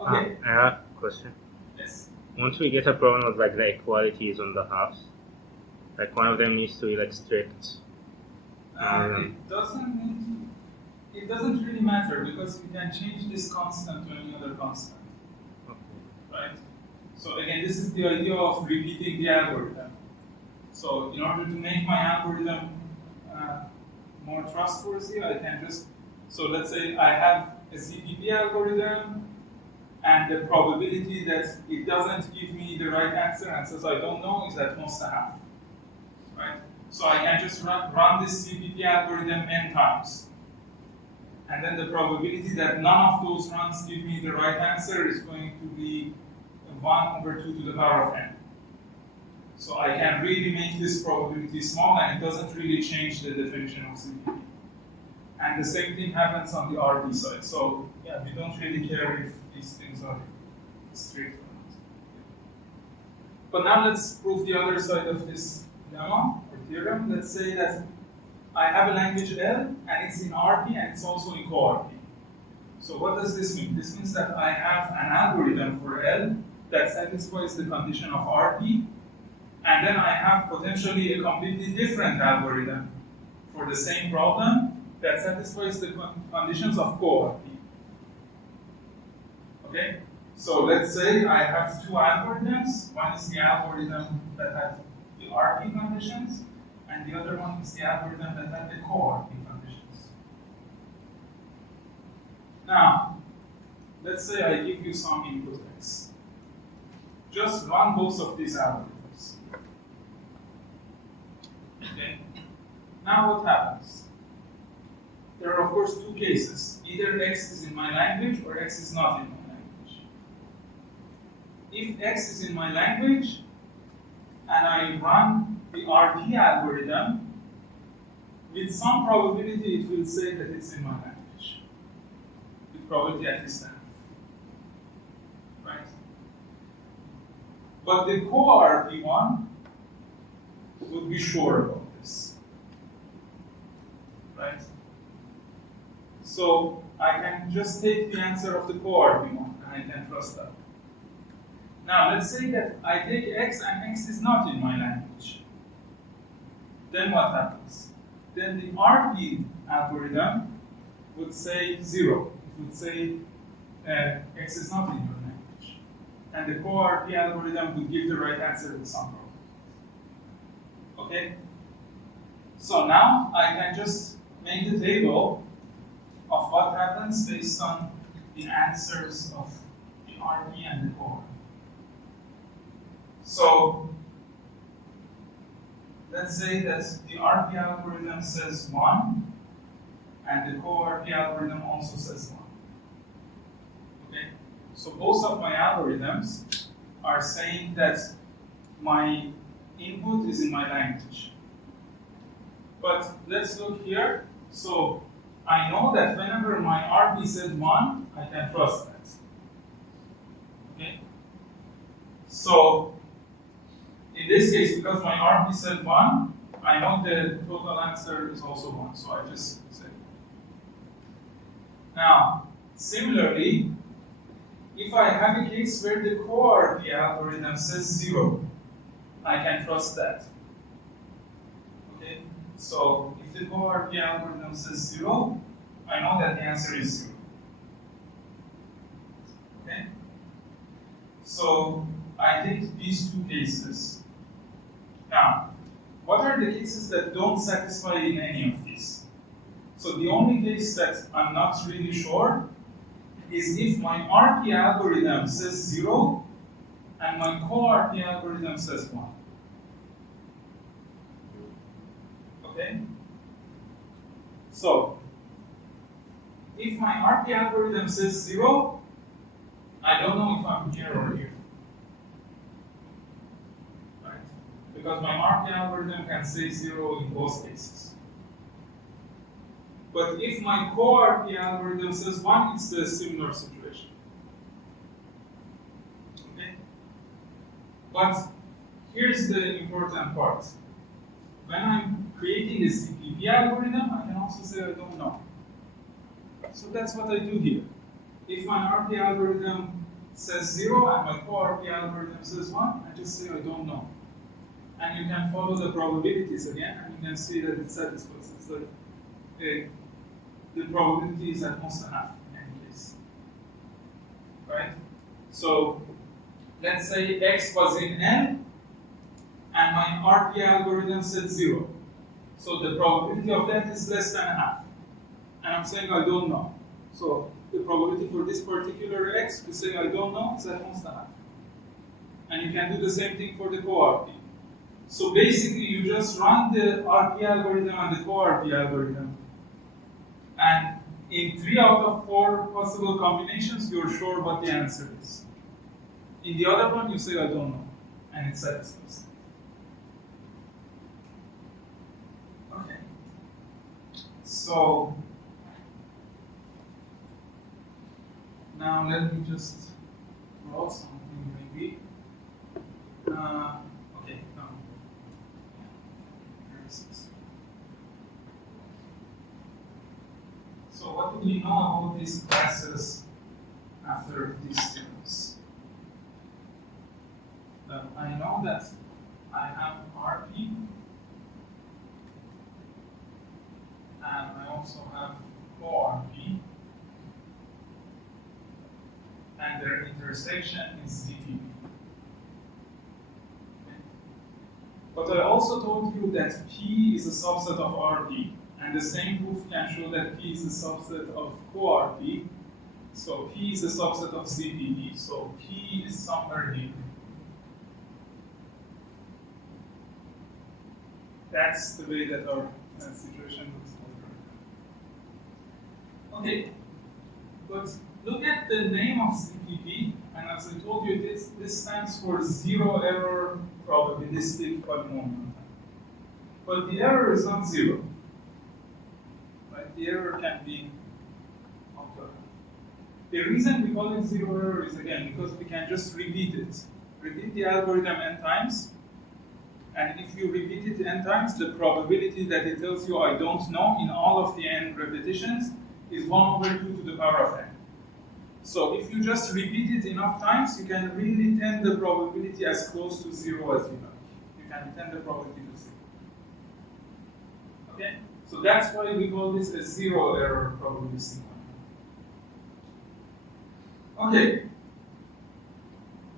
Okay. I have a question. Yes. Once we get a problem of like the equality is on the halves, like one of them needs to be like strict. It doesn't really matter because we can change this constant to any other constant. Okay. Right? So again, this is the idea of repeating the algorithm. So in order to make my algorithm more trustworthy, I can just, so let's say I have a ZPP algorithm and the probability that it doesn't give me the right answer and says I don't know is at most a half. Right? So I can just run this ZPP algorithm n times. And then the probability that none of those runs give me the right answer is going to be 1 over 2 to the power of n. So I can really make this probability small and it doesn't really change the definition of ZPP. And the same thing happens on the RP side. So yeah, we don't really care if these things are strict or not. But now let's prove the other side of this lemma or theorem. Let's say that I have a language L and it's in RP and it's also in co-RP. So what does this mean? This means that I have an algorithm for L that satisfies the condition of RP, and then I have potentially a completely different algorithm for the same problem that satisfies the conditions of co-RP. Okay? So let's say I have two algorithms. One is the algorithm that has the RP conditions, and the other one is the algorithm that has the co-RP conditions. Now, let's say I give you some input x. Just run both of these algorithms. Okay? Now what happens? There are of course two cases. Either x is in my language or x is not in my language. If x is in my language and I run the RP algorithm, with some probability it will say that it's in my language. With probability at least half. Right? But the co-RP one would be sure about this. Right? So I can just take the answer of the co-RP one and I can trust that. Now let's say that I take x and x is not in my language. Then what happens? Then the RP algorithm would say 0. It would say X is not in your language. And the co-RP algorithm would give the right answer with some probability. Okay? So now I can just make the table of what happens based on the answers of the RP and the co-RP. So let's say that the RP algorithm says 1, and the co-RP algorithm also says 1. Okay? So both of my algorithms are saying that my input is in my language. But let's look here. So I know that whenever my RP said 1, I can trust that. Okay? So in this case, because my RP said 1, I know the total answer is also 1. So I just say. Now, similarly, if I have a case where the co-RP algorithm says 0, I can trust that. Okay? So if the co-RP algorithm says 0, I know that the answer is 0. Okay? So I take these two cases. Now, what are the cases that don't satisfy in any of these? So the only case that I'm not really sure is if my RP algorithm says 0 and my co-RP algorithm says 1. Okay? So, if my RP algorithm says 0, I don't know if I'm here or here. Right? Because my RP algorithm can say 0 in both cases. But if my co-RP algorithm says 1, it's a similar situation. Okay? But here's the important part. When I'm creating a CPP algorithm, I can also say I don't know. So that's what I do here. If my RP algorithm says 0 and my co-RP algorithm says 1, I just say I don't know. And you can follow the probabilities again, and you can see that it satisfies. It's like the probability is at most a half in any case. Right? So let's say X was in N, and my RP algorithm said 0. So the probability of that is less than a half. And I'm saying I don't know. So the probability for this particular X to say I don't know is at most a half. And you can do the same thing for the co-RP. So basically you just run the RP algorithm and the co-RP algorithm. And in 3 out of 4 possible combinations, you're sure what the answer is. In the other one, you say I don't know. And it satisfies. Okay. So now let me just draw something maybe. Okay, no. So what do we know about these classes after these theorems? I know that I have RP, and I also have co-RP, and their intersection is ZPP. Okay. But I also told you that P is a subset of RP, and the same proof can show that P is a subset of co-RP. So P is a subset of ZPP. So P is somewhere here. That's the way that our situation looks like. Okay, but look at the name of ZPP, and as I told you, this stands for zero error probabilistic polynomial. But the error is not 0. Right? The error can be altered. The reason we call it 0 error is, again, because we can just repeat it. Repeat the algorithm n times, and if you repeat it n times, the probability that it tells you I don't know in all of the n repetitions is 1/2 to the power of n. So if you just repeat it enough times, you can really tend the probability as close to 0 as you like. You can tend the probability to 0. Okay? So So that's why we call this a zero error probabilistic polynomial. Okay.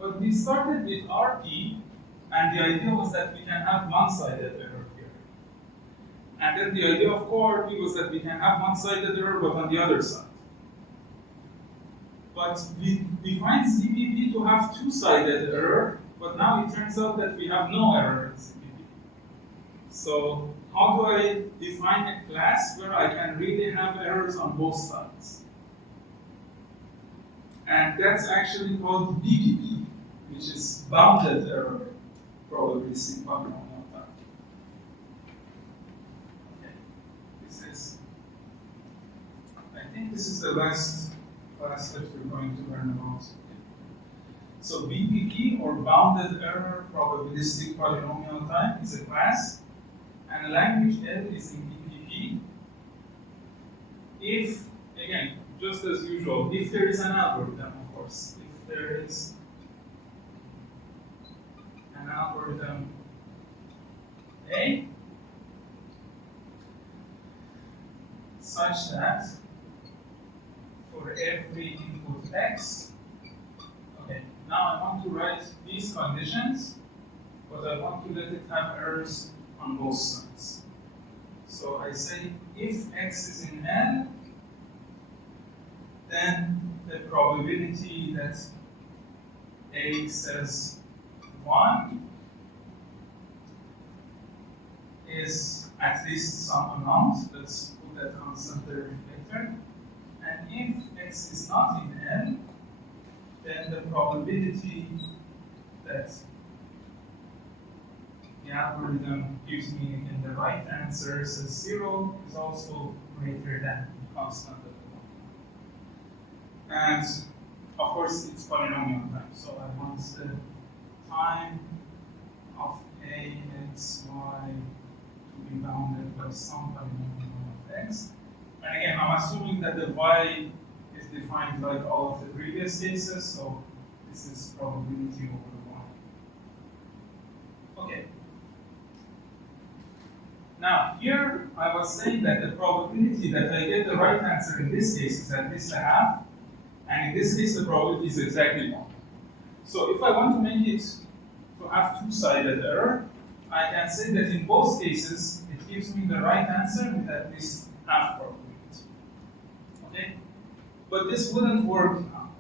But we started with RP, and the idea was that we can have one-sided error here. And then the idea of co-RP was that we can have one-sided error, but on the other side. But we find CPP to have two-sided error, but now it turns out that we have no error in CPP. So how do I define a class where I can really have errors on both sides? And that's actually called BPP, which is bounded error probabilistic polynomial type. Okay, I think this is the last class that we're going to learn about. So BPP, or bounded error probabilistic polynomial type, is a class, and a language L is in BPP. If, again, just as usual, if there is an algorithm, of course, if there is an algorithm A such that for every input x, okay, now I want to write these conditions, but I want to let it have errors on both sides. So I say if x is in L, then the probability that A says 1 is at least some amount. Let's put that constant there later. And if x is not in L, then the probability that the algorithm gives me in the right answer says 0 is also greater than the constant. And of course, it's polynomial time. So I want the time of A, x, y to be bounded by some polynomial of x. And again, I'm assuming that the y is defined like all of the previous cases, so this is probability over y. Okay. Now, here I was saying that the probability that I get the right answer in this case is at least a half, and in this case the probability is exactly 1. So if I want to make it to have two-sided error, I can say that in both cases it gives me the right answer with at least half probability. Okay? But this wouldn't work now.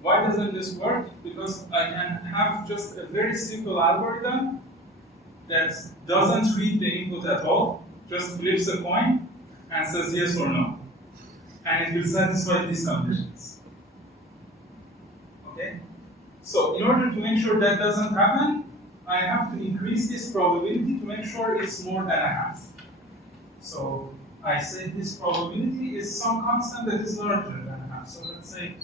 Why doesn't this work? Because I can have just a very simple algorithm that doesn't read the input at all, just flips a coin and says yes or no. And it will satisfy these conditions. Okay? So in order to make sure that doesn't happen, I have to increase this probability to make sure it's more than a half. So I say this probability is some constant that is larger than a half. So let's say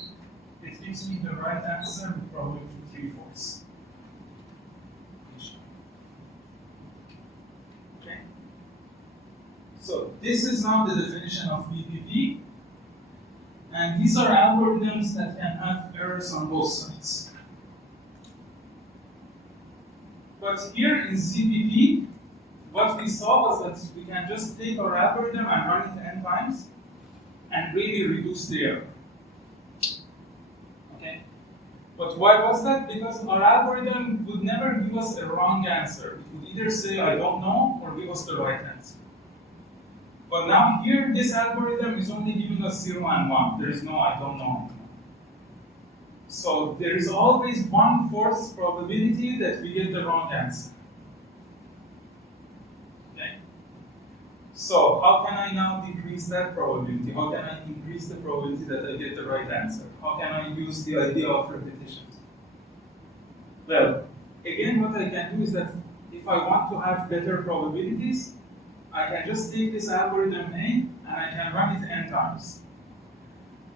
it gives me the right answer with probability 3/4. Okay? So this is now the definition of BPP. And these are algorithms that can have errors on both sides. But here in ZPP, what we saw was that we can just take our algorithm and run it n times and really reduce the error. Okay? But why was that? Because our algorithm would never give us a wrong answer. It would either say I don't know or give us the right answer. But now here, this algorithm is only giving us 0 and 1. There is no I don't know. So there is always 1/4 probability that we get the wrong answer. Okay? So how can I now decrease that probability? How can I increase the probability that I get the right answer? How can I use the idea of repetition? Well, again, what I can do is that if I want to have better probabilities, I can just take this algorithm A and I can run it n times.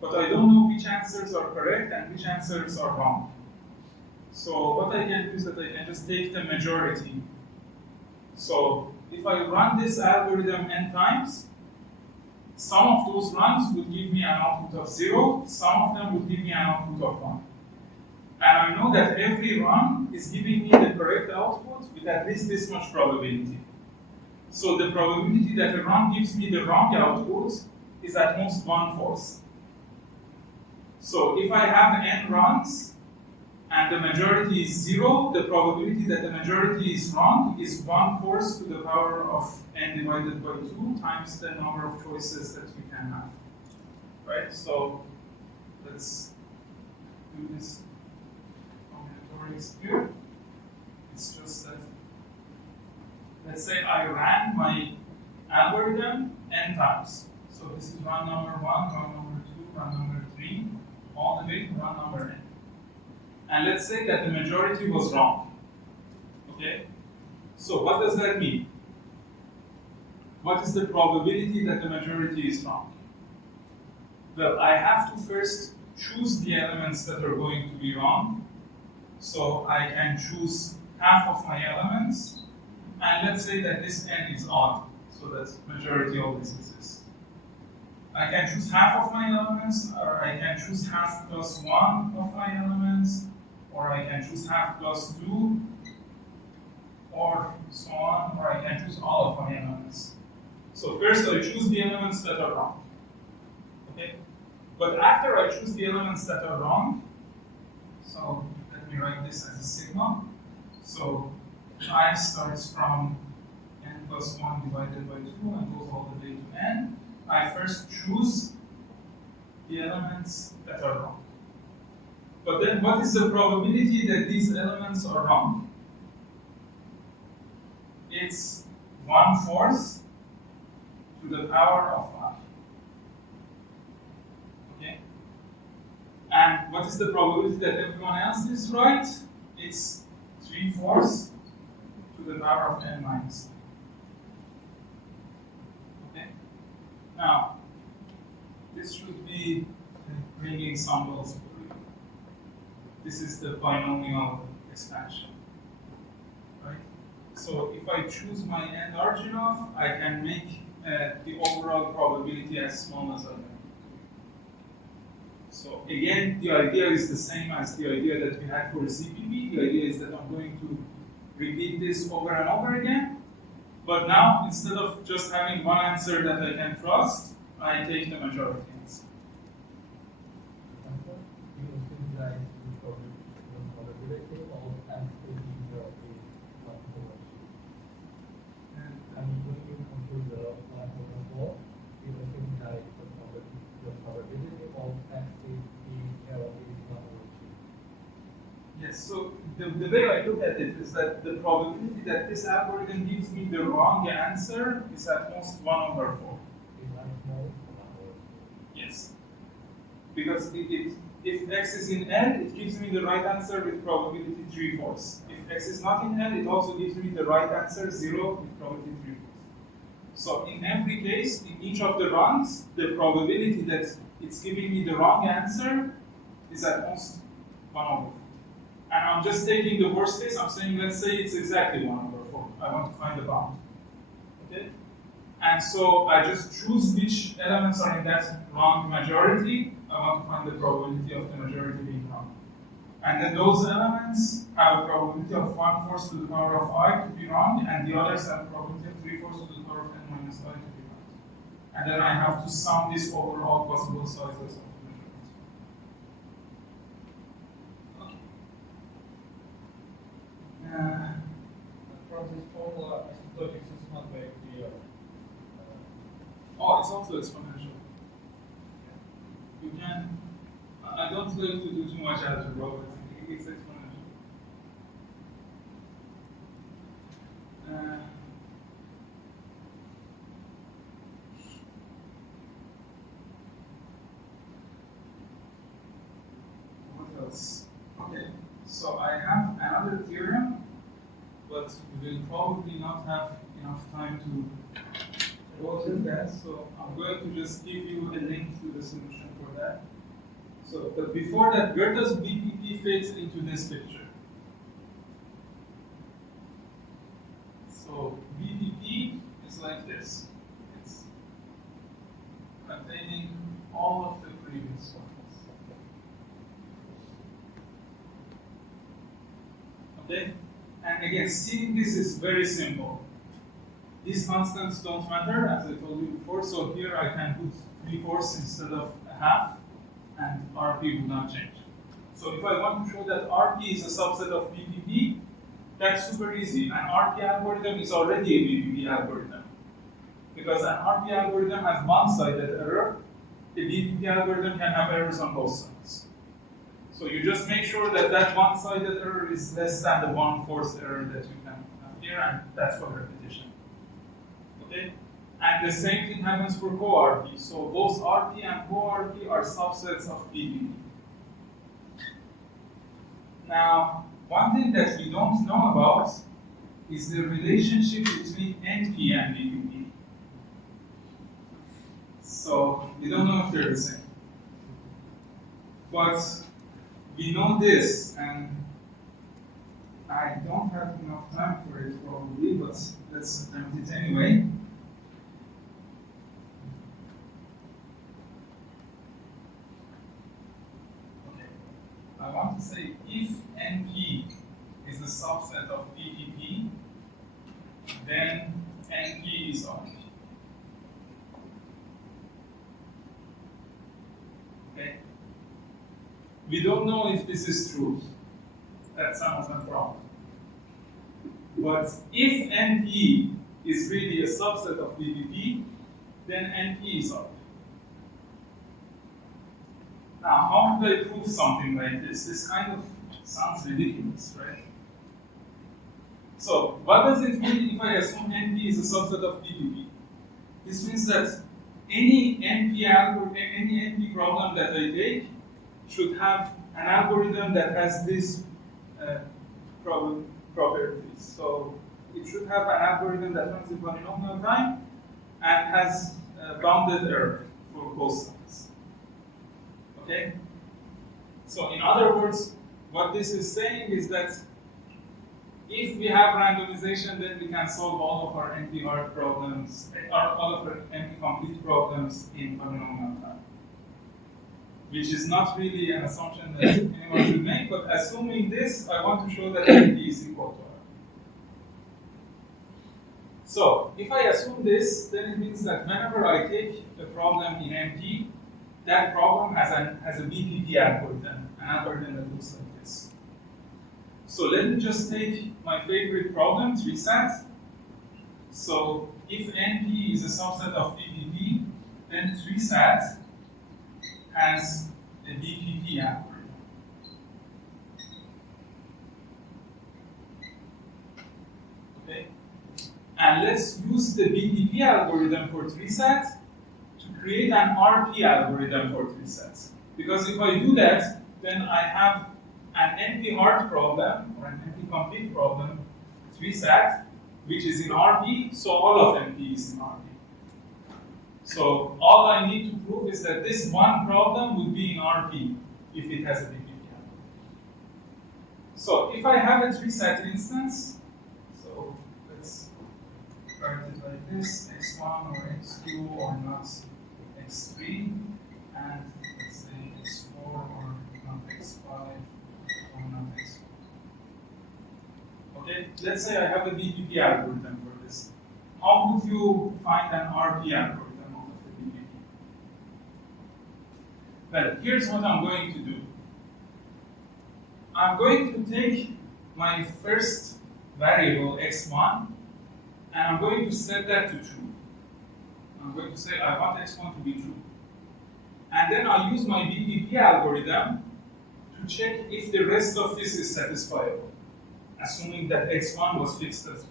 But I don't know which answers are correct and which answers are wrong. So what I can do is that I can just take the majority. So if I run this algorithm n times, some of those runs would give me an output of 0, some of them would give me an output of 1. And I know that every run is giving me the correct output with at least this much probability. So the probability that a run gives me the wrong output is at most 1/4. So if I have n runs and the majority is 0, the probability that the majority is wrong is 1/4 to the power of n divided by 2 times the number of choices that we can have. Right? So let's do this combinatorics here. It's just that, let's say I ran my algorithm n times. So this is run number 1, run number 2, run number 3, all the way to run number n. And let's say that the majority was wrong. Okay? So what does that mean? What is the probability that the majority is wrong? Well, I have to first choose the elements that are going to be wrong. So I can choose half of my elements. And let's say that this n is odd, so that majority always exists. I can choose half of my elements, or I can choose half plus 1 of my elements, or I can choose half plus 2, or so on, or I can choose all of my elements. So first I choose the elements that are wrong. Okay? But after I choose the elements that are wrong, so let me write this as a sigma. So I starts from n plus 1 divided by 2 and goes all the way to n. I first choose the elements that are wrong. But then what is the probability that these elements are wrong? It's 1/4 to the power of I. Okay? And what is the probability that everyone else is right? It's 3/4 to the power of n minus. Okay? Now, this should be ringing some bells for you. This is the binomial expansion. Right? So if I choose my n large enough, I can make the overall probability as small as I can. So again, the idea is the same as the idea that we had for CPP. The idea is that I'm going to repeat this over and over again. But now, instead of just having one answer that I can trust, I take the majority answer. Yes, so the way I look at it is that the probability that this algorithm gives me the wrong answer is at most 1/4. Yes. Because if x is in L, it gives me the right answer with probability 3/4. If x is not in L, it also gives me the right answer 0 with probability 3/4. So in every case, in each of the runs, the probability that it's giving me the wrong answer is at most 1/4. And I'm just taking the worst case. I'm saying, let's say it's exactly 1/4. I want to find the bound. Okay? And so I just choose which elements are in that wrong majority. I want to find the probability of the majority being wrong. And then those elements have a probability of 1/4 to the power of I to be wrong, and the others have a probability of 3/4 to the power of n minus I to be right. And then I have to sum this over all possible sizes of the majority. From this formula, asymptotic is not very clear. Oh, it's also exponential. You can. I don't like to do too much algebra, but it's exponential. What else? Okay, so I have another theorem, but we will probably not have enough time to go through that. So I'm going to just give you a link to the solution for that. So, but before that, where does BPP fit into this picture? So BPP is like this. It's containing all of the previous ones. Okay? And again, seeing this is very simple. these constants don't matter, as I told you before, so here I can put 3/4 instead of a half, and RP will not change. So if I want to show that RP is a subset of BPP, that's super easy. An RP algorithm is already a BPP algorithm. Because an RP algorithm has one-sided error, a BPP algorithm can have errors on both sides. So you just make sure that that one-sided error is less than the 1/4 error that you can have here, and that's for repetition. Okay? And the same thing happens for co-RP. So both RP and co-RP are subsets of BPP. Now, one thing that we don't know about is the relationship between NP and BPP. So we don't know if they're the same. But we know this, and I don't have enough time for it probably, but let's attempt it anyway. Okay. I want to say if NP is a subset of BPP, then NP is RP. Okay? We don't know if this is true. That's another problem. But if NP is really a subset of BPP, then NP is RP. Now, how do I prove something like this? This kind of sounds ridiculous, right? So, what does it mean if I assume NP is a subset of BPP? This means that any NP problem that I take should have an algorithm that has these properties. So, it should have an algorithm that runs in polynomial time and has bounded error for both sides. Okay? So, in other words, what this is saying is that if we have randomization, then we can solve all of our NP-hard problems, or all of our NP-complete problems in polynomial time. Which is not really an assumption that anyone should make, but assuming this, I want to show that NP is equal to R. So, if I assume this, then it means that whenever I take a problem in NP, that problem has a BPP algorithm, an algorithm that looks like this. So let me just take my favorite problem, 3SAT. So if NP is a subset of BPP, then 3SAT has a BPP algorithm. Okay? And let's use the BPP algorithm for 3SAT to create an RP algorithm for 3SAT. Because if I do that, then I have an NP-hard problem, or an NP-complete problem, 3SAT, which is in RP, so all of NP is in RP. So all I need to prove is that this one problem would be in RP if it has a BPP algorithm. So if I have a 3SAT instance, so let's write it like this, x1 or x2 or not x3, and let's say x4 or not x5 or not x4. Okay, let's say I have a BPP algorithm for this. How would you find an RP algorithm out of the BPP? Well, here's what I'm going to do. I'm going to take my first variable x1 and I'm going to set that to true. I'm going to say I want x1 to be true. And then I'll use my BPP algorithm to check if the rest of this is satisfiable, assuming that x1 was fixed as true.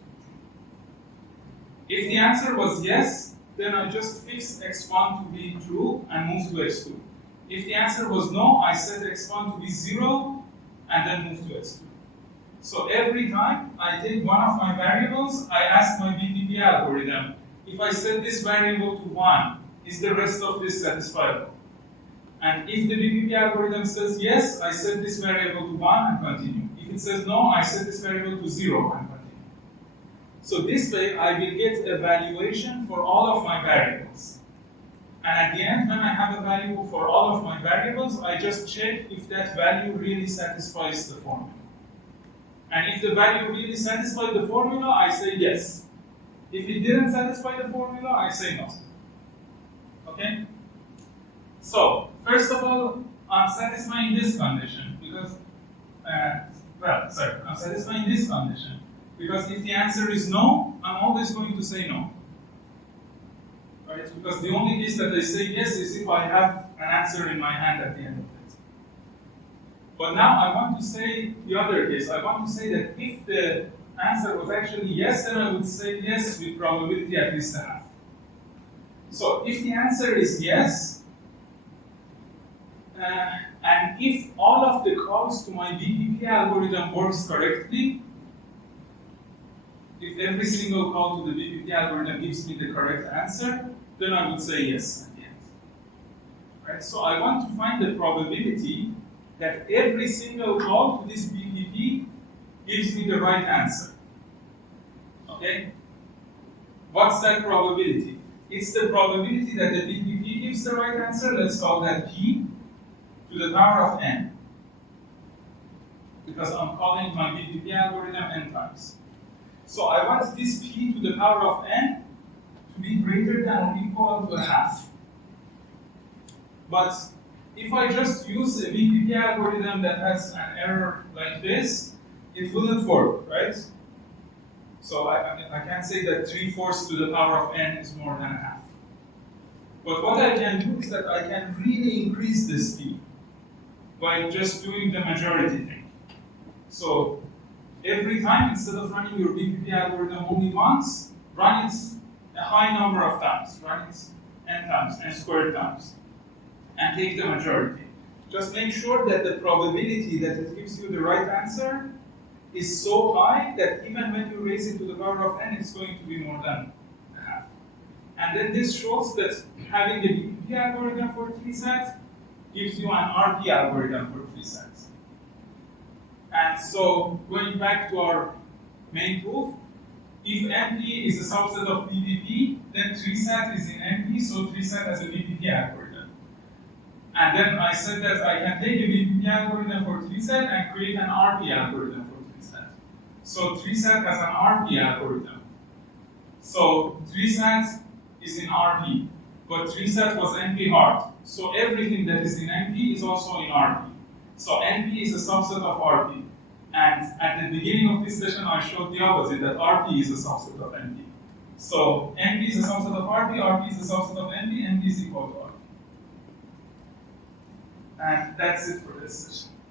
If the answer was yes, then I just fix x1 to be true and move to x2. If the answer was no, I set x1 to be 0 and then move to x2. So every time I take one of my variables, I ask my BPP algorithm, if I set this variable to 1, is the rest of this satisfiable? And if the BPP algorithm says yes, I set this variable to 1 and continue. If it says no, I set this variable to 0 and continue. So this way, I will get a valuation for all of my variables. And at the end, when I have a value for all of my variables, I just check if that value really satisfies the formula. And if the value really satisfies the formula, I say yes. If it didn't satisfy the formula, I say no. Okay? So, first of all, I'm satisfying this condition because, I'm satisfying this condition because if the answer is no, I'm always going to say no. Right? Because the only case that I say yes is if I have an answer in my hand at the end of it. But now I want to say the other case. I want to say that if the answer was actually yes, then I would say yes with probability at least a half. So if the answer is yes, and if all of the calls to my BPP algorithm works correctly, if every single call to the BPP algorithm gives me the correct answer, then I would say yes at the end. Right? So I want to find the probability that every single call to this BPP gives me the right answer. Okay? What's that probability? It's the probability that the BPP gives the right answer. Let's call that P to the power of n. Because I'm calling my BPP algorithm n times. So I want this P to the power of n to be greater than or equal to a half. But if I just use a BPP algorithm that has an error like this, it wouldn't work, right? So I can't say that 3/4 to the power of n is more than a half. But what I can do is that I can really increase this P by just doing the majority thing. So every time, instead of running your BPP algorithm only once, run it a high number of times. Run it n times, n squared times, and take the majority. Just make sure that the probability that it gives you the right answer is so high that even when you raise it to the power of n, it's going to be more than a half. And then this shows that having the BPP algorithm for 3 sets gives you an RP algorithm for 3 sets. And so, going back to our main proof, if NP is a subset of BPP, then 3 set is in NP, so 3 set has a BPP algorithm. And then I said that I can take a BPP algorithm for 3 set and create an RP algorithm for 3 set. So 3 set has an RP algorithm. So 3 set is in RP, but 3 set was NP hard. So everything that is in NP is also in RP. So NP is a subset of RP. And at the beginning of this session, I showed the opposite, that RP is a subset of NP. So NP is a subset of RP is a subset of NP is equal to RP. And that's it for this session.